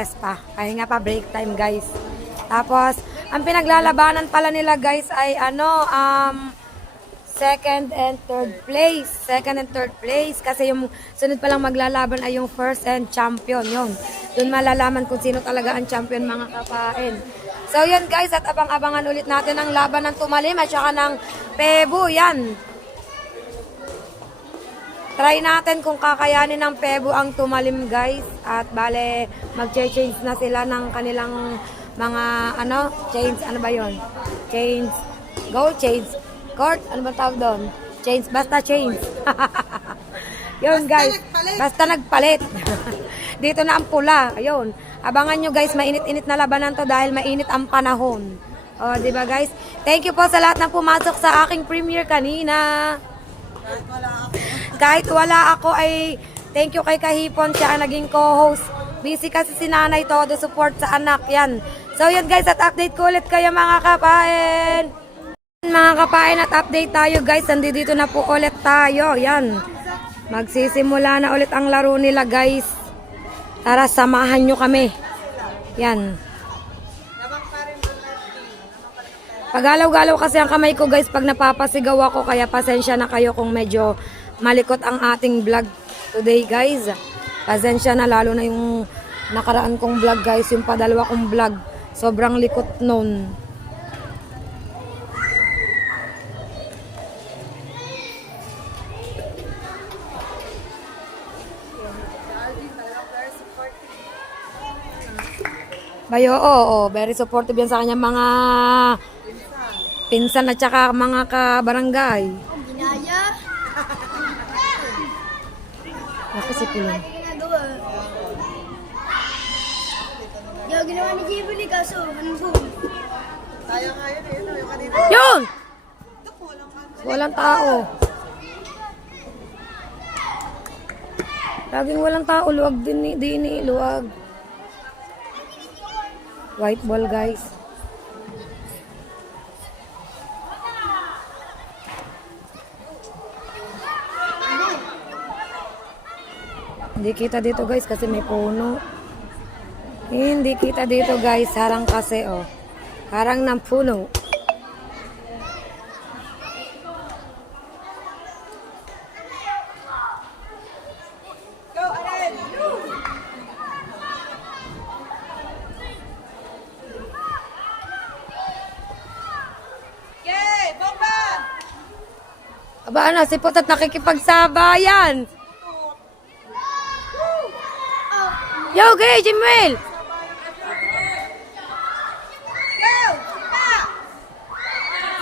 Pahinga pa, break time guys. Tapos, Ang pinaglalabanan pala nila guys ay second and third place. Second and third place. Kasi yung sunod palang maglalaban ay yung first and champion. Yun. Doon malalaman kung sino talaga ang champion mga kapain. So yan guys, at abang-abangan ulit natin ang laban ng Tumalim at saka ng Pebu. Yan. Try natin kung kakayanin ng Pebu ang Tumalim guys. At bale, mag-change na sila ng kanilang mga chains. Ano ba yon? Chains. Go chains. Court. Ano ba tawag doon? Chains. Basta chains. Yun guys. Basta nagpalit. Dito na ang pula. Ayun. Abangan nyo guys, mainit-init na labanan to dahil mainit ang panahon. O, di ba guys? Thank you po sa lahat ng pumasok sa aking premiere kanina. Kahit wala ako ay thank you kay Kahipon, siya ang naging co-host. Busy kasi si nanay todo support sa anak. Yan. So yan guys, at update ko ulit kayo mga kapain. Mga kapain, at update tayo guys. Nandito na po ulit tayo. Yan. Magsisimula na ulit ang laro nila guys. Tara, samahan nyo kami. Yan. Pagalaw-galaw kasi ang kamay ko guys pag napapasigaw ako. Kaya pasensya na kayo kung medyo malikot ang ating vlog today guys. Pasensya na, lalo na yung nakaraan kong vlog guys. Yung padalawa kong vlog. Sobrang likot nun. Bayo, oo, very supportive yan sa kanya mga pinsan at saka mga kabarangay. Ginaya. Ako si Pilon. Ginagawa. Yung ginawa ni Jibuli kaso, anong goal? Yun! Walang tao. Laging walang tao, luwag din luwag. White ball guys. Hindi kita dito guys kasi may puno. Hindi kita dito guys, harang kasi oh. Harang ng puno. Aba na, si Putot nakikipagsabayan. Yo, okay, Jimwell.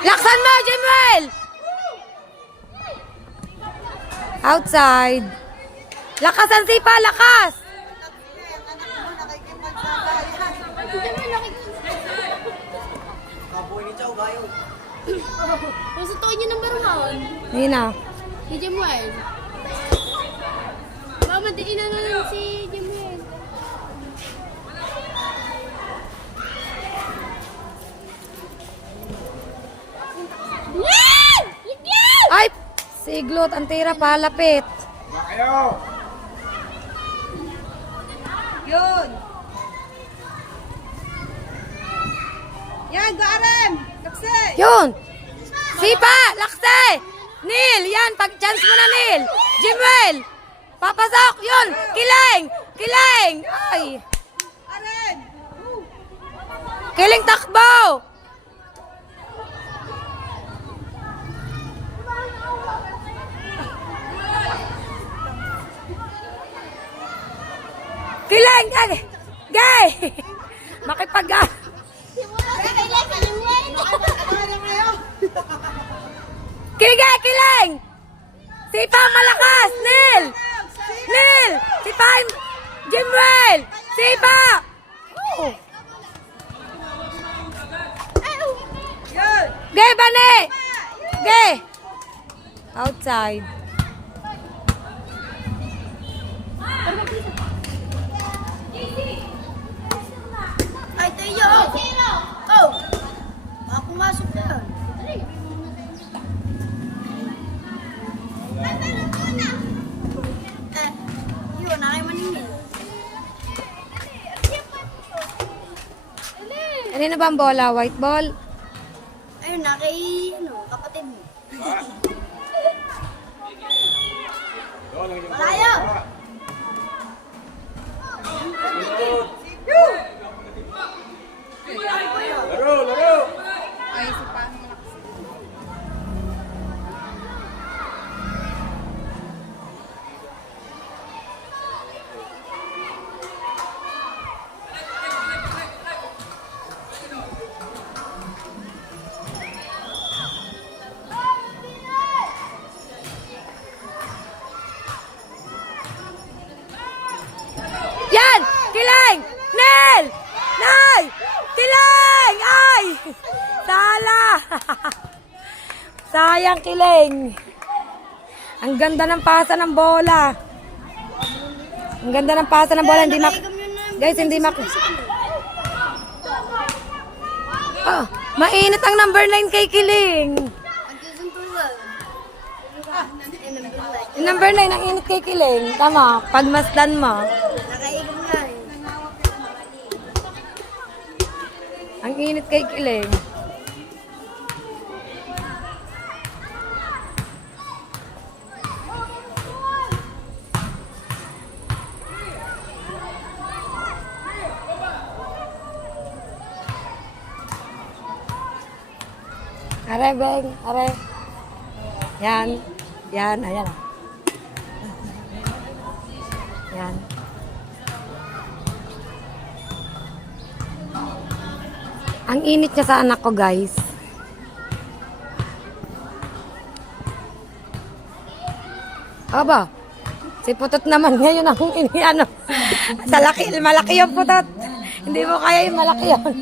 Laksan mo, Jimwell. Outside. Lakasan sipa, lakas. Gusto to niyo number 1. Nina. Si Jemuel. Mamadali na lang si Jemuel. Ay, siglot, ang tira palapit. Kayo! Yun. Yan, Garem. Lakse. Yun. Sipa, lakse. Neil, yan, pag-chance mo na, Neil. Jimwell. Papasok, yun. Kiling. Kiling. Ay. Aren. Kiling takbo. Kiling. Ay. Gay. Makipag... Kiling, kiling! Sipa, malakas! Neil! Neil! Sipa! Jimwell! Sipa! Oh. Gay, Bane! Gay! Outside. Ay, tayo! Oh! Baka pumasok na yan. Yun, nakay maningin. Kanina ba ang bola? White ball? Ayun na, kay, kapatid mo. Malayo! Laro, laro! Yan! Kiling! Nel! Nay! Kiling! Ay! Sala! Sayang, Kiling. Ang ganda ng pasa ng bola. Ang ganda ng pasa ng bola. Hindi Guys, hindi Oh, mainit ang number 9 kay Kiling. Yung number 9 ang init kay Kiling. Tama, pagmasdan mo. Nakaigam nga eh. Ang init kay Kiling. Are, Beng. Are. Yan. Yan. Ayan. Yan. Ang init niya sa anak ko, guys. Aba, si Putot naman ngayon ang iniano. Sa laki, malaki yung Putot. Hindi mo kaya yung malaki yun.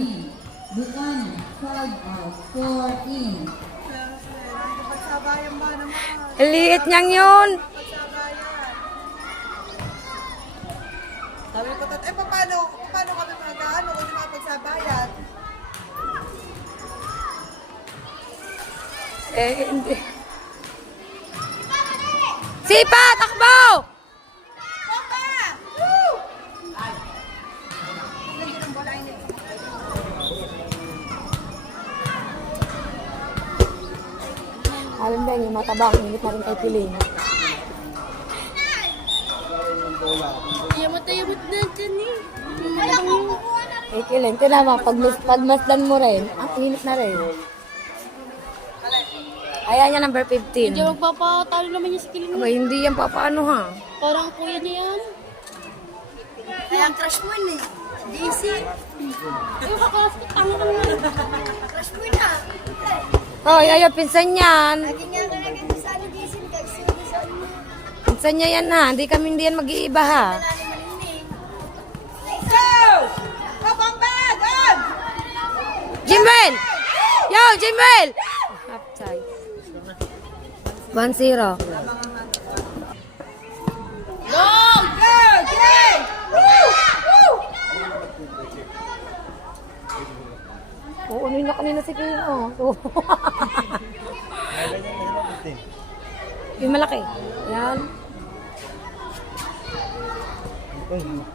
Bukan, 12 out, 4 in. Pagsabayan ba naman? Liit niyang yun. Sabi ko, paano kami mag-ano kung di makapagsabayan? Hindi. Sipa, takbo! Alam ba yung mataba, ang init na rin kay Piling. Yamot na dyan eh. Kay Piling, tinama, pagmasdan mo rin, ang init na rin. Ayan niya, number 15. Hindi magpapatalo naman yung skill Aba, hindi yan papaano ha. Parang kuya niya yan. Kaya ang crush mo yun eh. JC. Ay, kakalas ko. Tanga ka naman. Crush mo yun ah. Hoy, ayaw, pinsan yan. Lagi nga ka lagi sa ano JC. Kasi sa ano. Pinsan niya yan ha. Hindi yan mag-iiba ha. Jimwell! Yo, Jimwell! Upside. 1-0. Oo, ano na kanina si Kim. Oh. Yung malaki. Yan.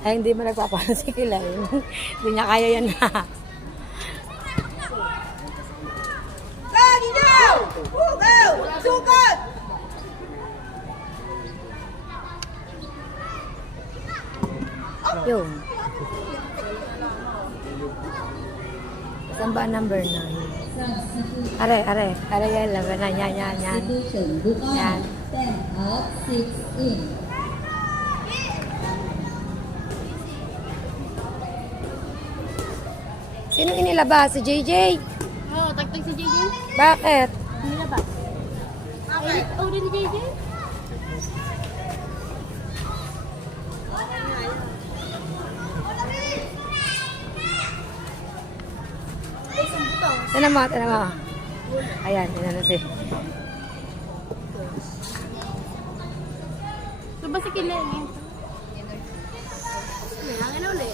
Ay, hindi mo nagpapala si Kila. Hindi niya kaya yan na. Lagi daw! Go! Sugat! Yun. Saan ba ang number 9? Are. Yan, laban na. Yan. Substitution, bukan, Yan. 10 out, 6 in. Sino inilabas? Si JJ? Oo, tagtag si JJ. Bakit? Hindi na ba? Ay, ulit ni JJ. Tinan mo. Ayan, tinan si. Ito ba si Kilen? Kailangan na ulit.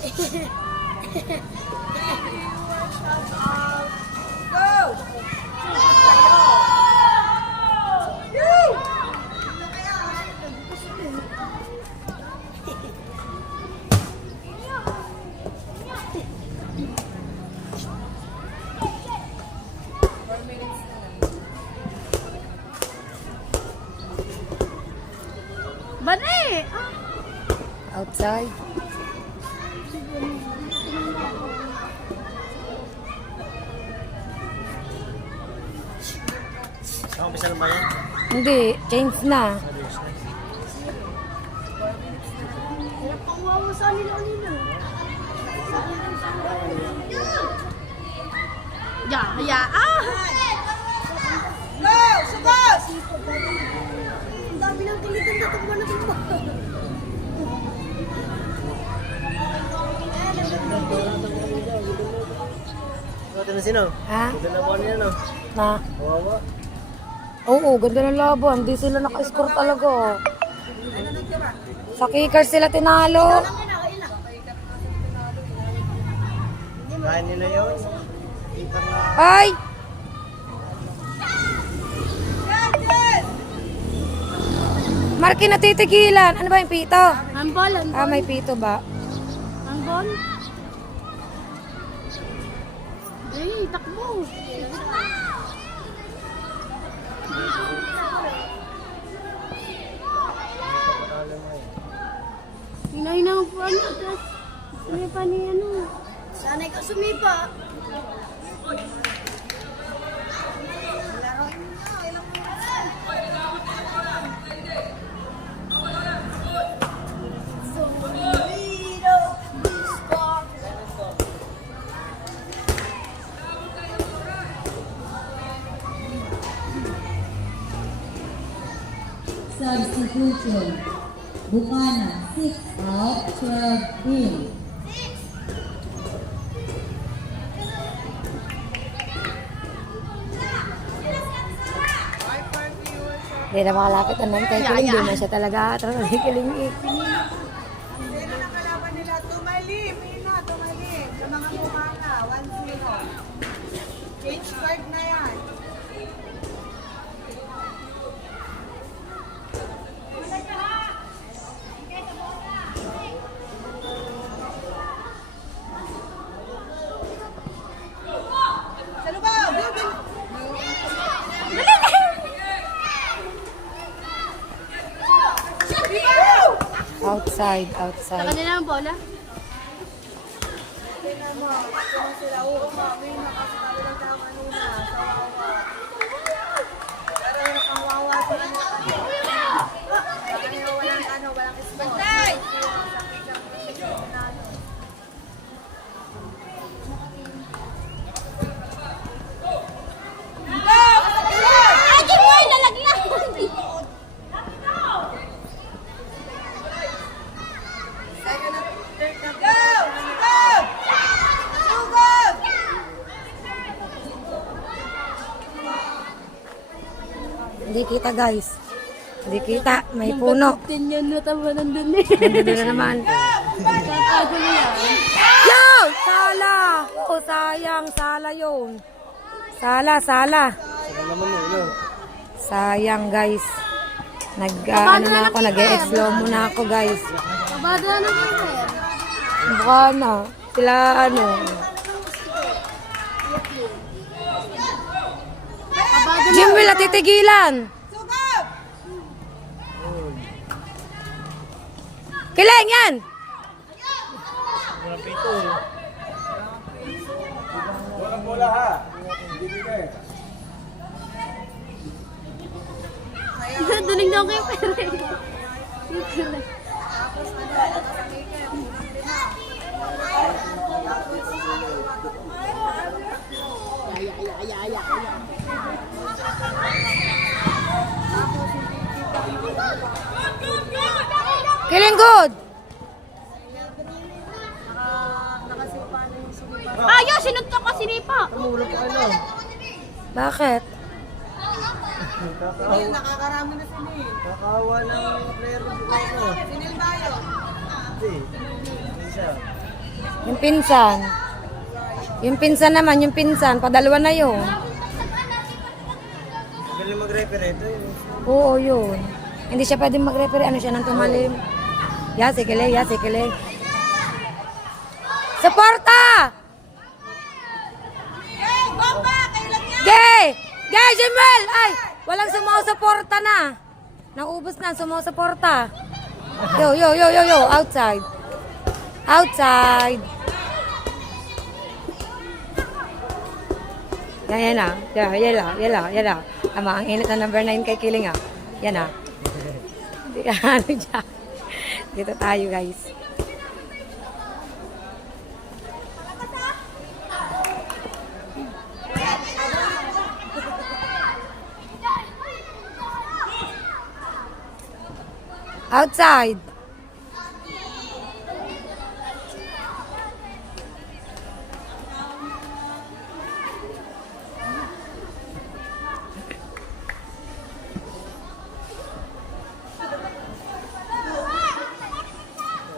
Dali! Outside. Umpisa na ba yan? Hindi, change na. Ang wawa sa nila nila. Ya, ya, Go! Sugos! Ang dami ng kilitan na tumba na tumba. Ito na sino? Ha? Ito na mo niya, no? Na? Kawawa. Oo, ganda ng laban. Hindi sila naka-score talaga. Oh. Sa kickers sila tinalo. Kain nila yun. Ay! Marky natitigilan. Ano ba yung pito? Handball, Ah, may pito ba? handball. Eh, takbo. Hinahin na po ano, tapos sumipa ni ano. Sanay ka sumipa. Substitution. Bukana, 6 out, 12 in. Hindi na makalapit naman kay Kiling. Hindi na siya talaga atras kay Kiling eh. Sino na kalaban nila? Tumalim! Pina, tumalim! Sa mga bukana, 1-0. Change card na yan. Sa lubaw! Bill! Outside, Sa outside. kanila ang bola. Tingnan mo, kung sila umami na kasi kami lang tao kanina sa wawa. Pero yung wawa sa kanila. Kanina walang ano, walang sport. Bantay! Ay, Jimoy! Nalagyan! Go! Go! Sugod! Hindi kita guys. Hindi kita. May puno. Ganyan na tama nandun eh. Nandun na naman. Tatago na yan. Yun! Sala! Oh, sayang. Sala yun. Sala, sala. Saka naman yun. Sayang guys. Ano na ako, nag-e-explore muna ako guys. Kabado na naman sir. Baka na. Sila ano. Kabado na. Jimwell, natitigilan. Sugod! Kiling yan! Mga pito eh. Walang bola ha. Hindi bigay. Duling daw kayo pere. Kiling good! Ayaw, sinuntok ka sinipa. Tumulog ka ano. Bakit? Ayun, nakakarami na sila eh. Kakawa ng player ng Bukana. Sinil tayo. Hindi. Isa. Yung pinsan. Yung pinsan naman, yung pinsan. Padalawa na yun. Magaling mag-referee ito yun. Oo, yun. Hindi siya pwedeng mag-referee. Ano siya nang tumalim? Yasikile, yasikile. Suporta! Hey, bomba! Kayo lang yan! Gay! Gay, Jimel! Ay! Walang sumusuporta na. Naubos na, sumusuporta. Yo, outside. Outside. Yan na. Yan na. Ama, ang init na number 9 kay Kiling ah. Yan na. Ano dyan? Dito tayo guys. Outside.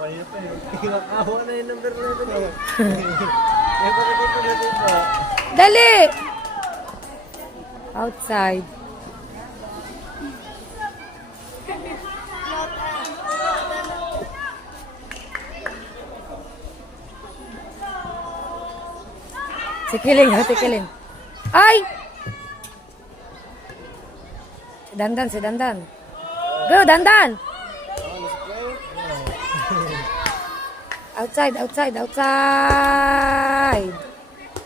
Kanina pa eh. Kinakawa na yung number 11 oh. May pakikita na dito. Dali! Outside. Si Kiling. Ay! Si Dandan. Go, Dandan!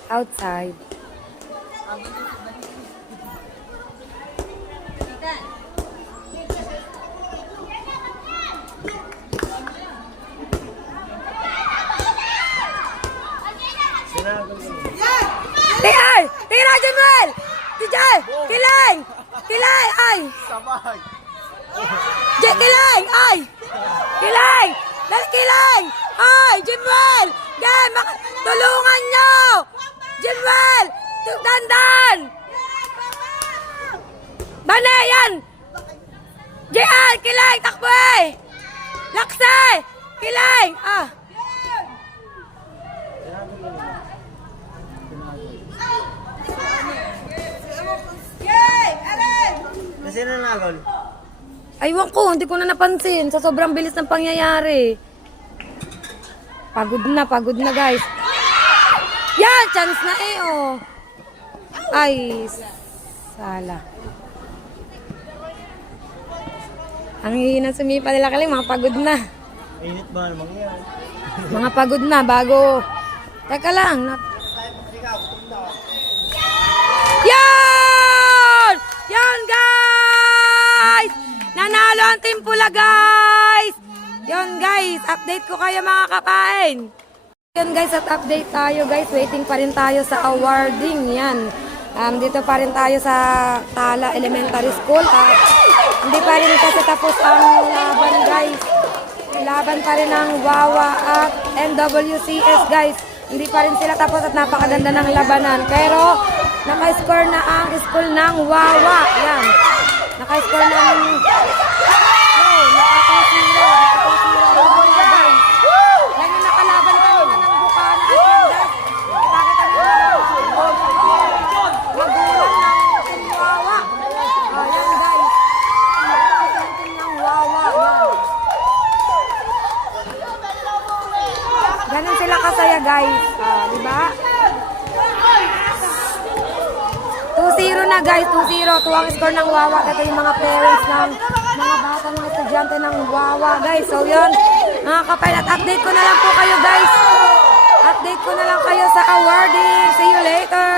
Outside. Tira, Januel! DJ! Kiling! Ay! Sabay! Kiling! Ay! Kiling! Kiling! Ay! Januel! Game! Tulungan nyo! Januel! Dandan! Bane! Yan! JL! Kiling! Takbo eh! Lakse! Kiling! Ah! Kasi na nagol. Aywan ko, hindi ko na napansin sa sobrang bilis ng pangyayari. Pagod na guys. Yan, chance na eh oh. Ay, sala. Ang hihinang sumipa nila Kiling, mga pagod na. Init ba naman yan? Mga pagod na bago. Teka lang. Yan! Yan guys! Nanalo ang Team Pula guys! Yan guys, update ko kayo mga kapain. Yan guys, at update tayo guys. Waiting pa rin tayo sa awarding. Yan. Dito pa rin tayo sa Tala Elementary School. Hindi pa rin kasi tapos ang laban guys. Laban pa rin ng Wawa at NWCS guys. Hindi pa rin sila tapos at napakaganda ng labanan. Pero naka-score na ang school ng Wawa. Yan. Naka-score na ng... Naka-0. Yan yung nakalaban kanina ng Bukana. At yan guys. Bakit ang magulang ng Wawa. Yan guys. Ng Wawa. Ganun sila kasaya guys. Diba? 2-0 na guys, 2-0. Tuwang score ng Wawa. Ito yung mga parents ng mga bata, mga estudyante ng Wawa guys. So yun, mga kapay, at update ko na lang po kayo guys. Update ko na lang kayo sa awarding. See you later.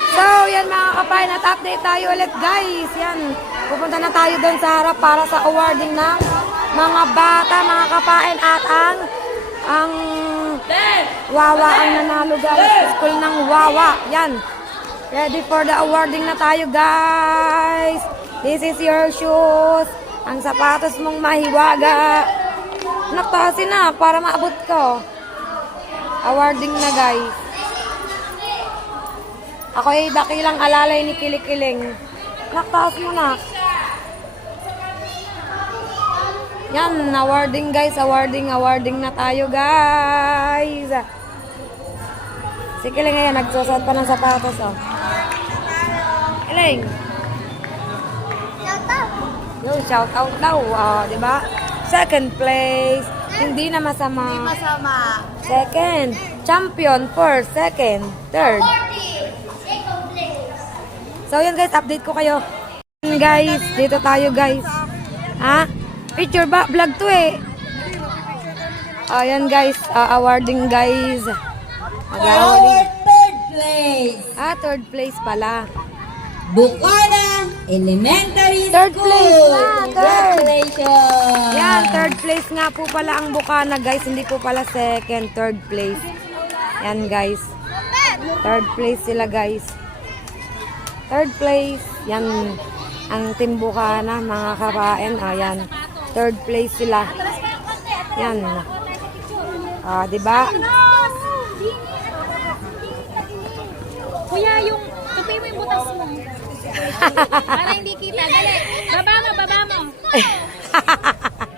So yan mga kapay, at update tayo ulit guys. Yan, pupunta na tayo doon sa harap para sa awarding ng mga bata, mga kapain. At ang Wawa ang nanalo guys. School ng Wawa. Yan. Ready for the awarding na tayo guys. This is your shoes. Ang sapatos mong mahiwaga. Naktasin na para maabot ko. Awarding na guys. Ako ay dakilang alalay ni Kilikiling. Naktaas mo na. Yan, awarding guys. Awarding na tayo guys. Si Kiling ngayon, nagsusot pa ng sapatos oh. Kiling. Yo, shout out daw. Diba? Second place. Hindi na masama. Hindi masama. Second. Champion. First. Second. Third. So, yun guys. Update ko kayo. Guys, dito tayo guys. Ha? Picture ba? Vlog to eh. Ayan guys, awarding guys. Mag-awarding. Third place, Third place pala. Bukana Elementary Third School. place na, third. Congratulations. Yan, third place nga po pala ang Bukana guys. Hindi po pala second, third place. Yan guys. Third place sila guys. Third place. Yan ang Team Bukana, mga kapain. Ayan. Third place sila. Yan. Diba? Kuya, yung tupi mo yung butas mo. Para hindi kita. Dali. Baba mo, baba mo.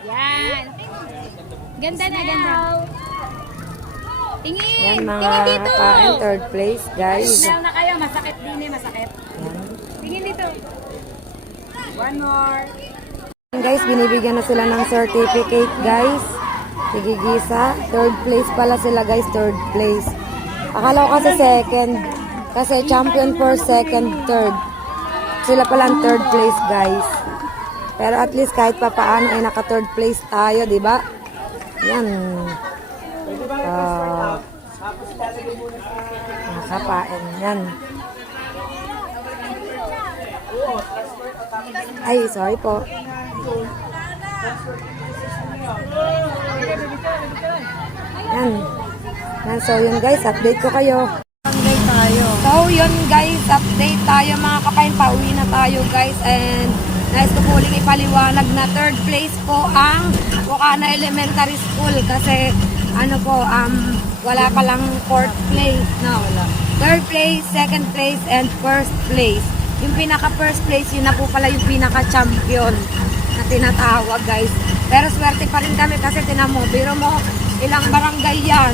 Yan. Ganda na, ganda. Tingin. Yan mga Tingin dito. kapain, third place guys. Smell na kayo. Masakit din eh, masakit. Tingin dito. One more. Guys, binibigyan na sila ng certificate guys. Tigigisa. Third place pala sila guys, third place. Akala ko kasi second. Kasi champion for second, third. Sila pala ang third place guys. Pero at least kahit pa paano ay naka third place tayo, di ba? Yan. Nakapain. Yan. Ay, sorry po. Yan. Yan. So, yun guys, update ko kayo. Update tayo. So, yun guys, update tayo mga kapain. Pauwi na tayo guys. And, nais ko po uling ipaliwanag na third place po ang Bukana Elementary School. Kasi, ano po, wala palang fourth place. No, wala. Third place, second place, and first place. Yung pinaka first place, yun na po pala yung pinaka champion na tinatawag guys. Pero swerte pa rin kami kasi tinamo, biro mo, ilang barangay yan.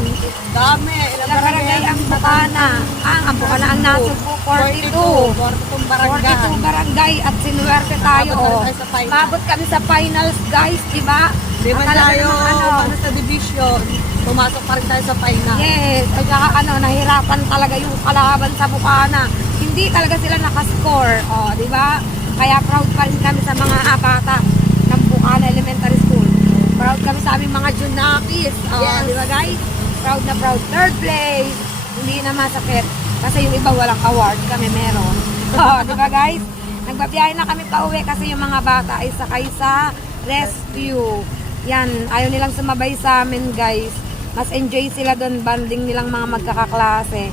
Dami. Ilang barangay ang Bukana. Ang Bukana ang Nasugbu, 42. 42 barangay. 42 barangay at sinuwerte tayo. Mabot Oh. tayo sa final. Mabot kami sa finals guys, diba? Di ba At talaga tayo namang sa division, pumasok pa rin tayo sa final. Yes, at saka nahirapan talaga yung kalaban sa Bukana. Hindi talaga sila nakascore. O, di ba? Kaya proud pa rin kami sa mga bata ng Bukana Elementary School. Proud kami sa aming mga junakis. O, Yes. di ba guys? Proud na proud. Third place. Hindi na masakit. Kasi yung iba walang award. Kami meron. O, di ba guys? Nagbabiyahe na kami pa uwi kasi yung mga bata ay sakay sa rescue. Yan, ayaw nilang sumabay sa amin guys. Mas enjoy sila doon, banding nilang mga magkakaklase.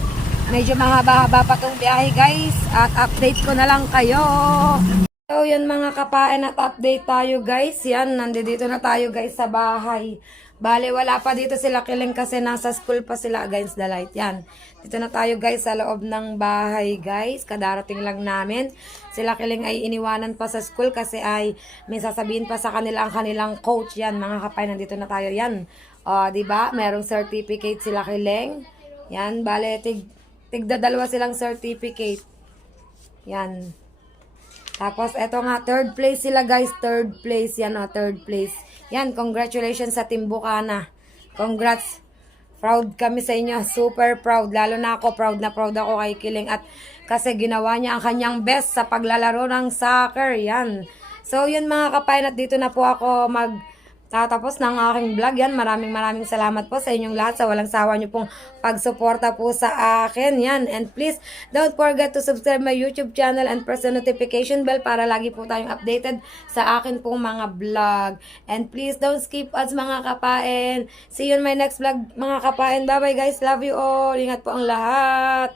Medyo mahaba-haba pa tong biyahe guys. At update ko na lang kayo. So yan mga kapain, at update tayo guys. Yan, nandito na tayo guys sa bahay. Bale, wala pa dito sila Kiling kasi nasa school pa sila against the light. Yan, dito na tayo guys sa loob ng bahay guys. Kadarating lang namin. Sila Kiling ay iniwanan pa sa school kasi ay may sasabihin pa sa kanila ang kanilang coach. Yan mga kapain, nandito na tayo. Yan, diba? Merong certificate sila Kiling. Yan, bale, tigdadalawa silang certificate. Yan. Tapos, eto nga, third place sila guys. Third place. Yan third place. Yan, congratulations sa Team Bukana. Congrats. Proud kami sa inyo. Super proud. Lalo na ako, proud na proud ako kay Kiling. At kasi ginawa niya ang kanyang best sa paglalaro ng soccer. Yan. So, yun mga kapain, at dito na po ako tatapos ng aking vlog. Yan, maraming salamat po sa inyong lahat sa walang sawa nyo pong pagsuporta po sa akin. Yan, and please don't forget to subscribe my YouTube channel and press the notification bell para lagi po tayong updated sa akin pong mga vlog. And please don't skip ads mga kapain. See you in my next vlog mga kapain. Bye bye guys, love you all. Ingat po ang lahat.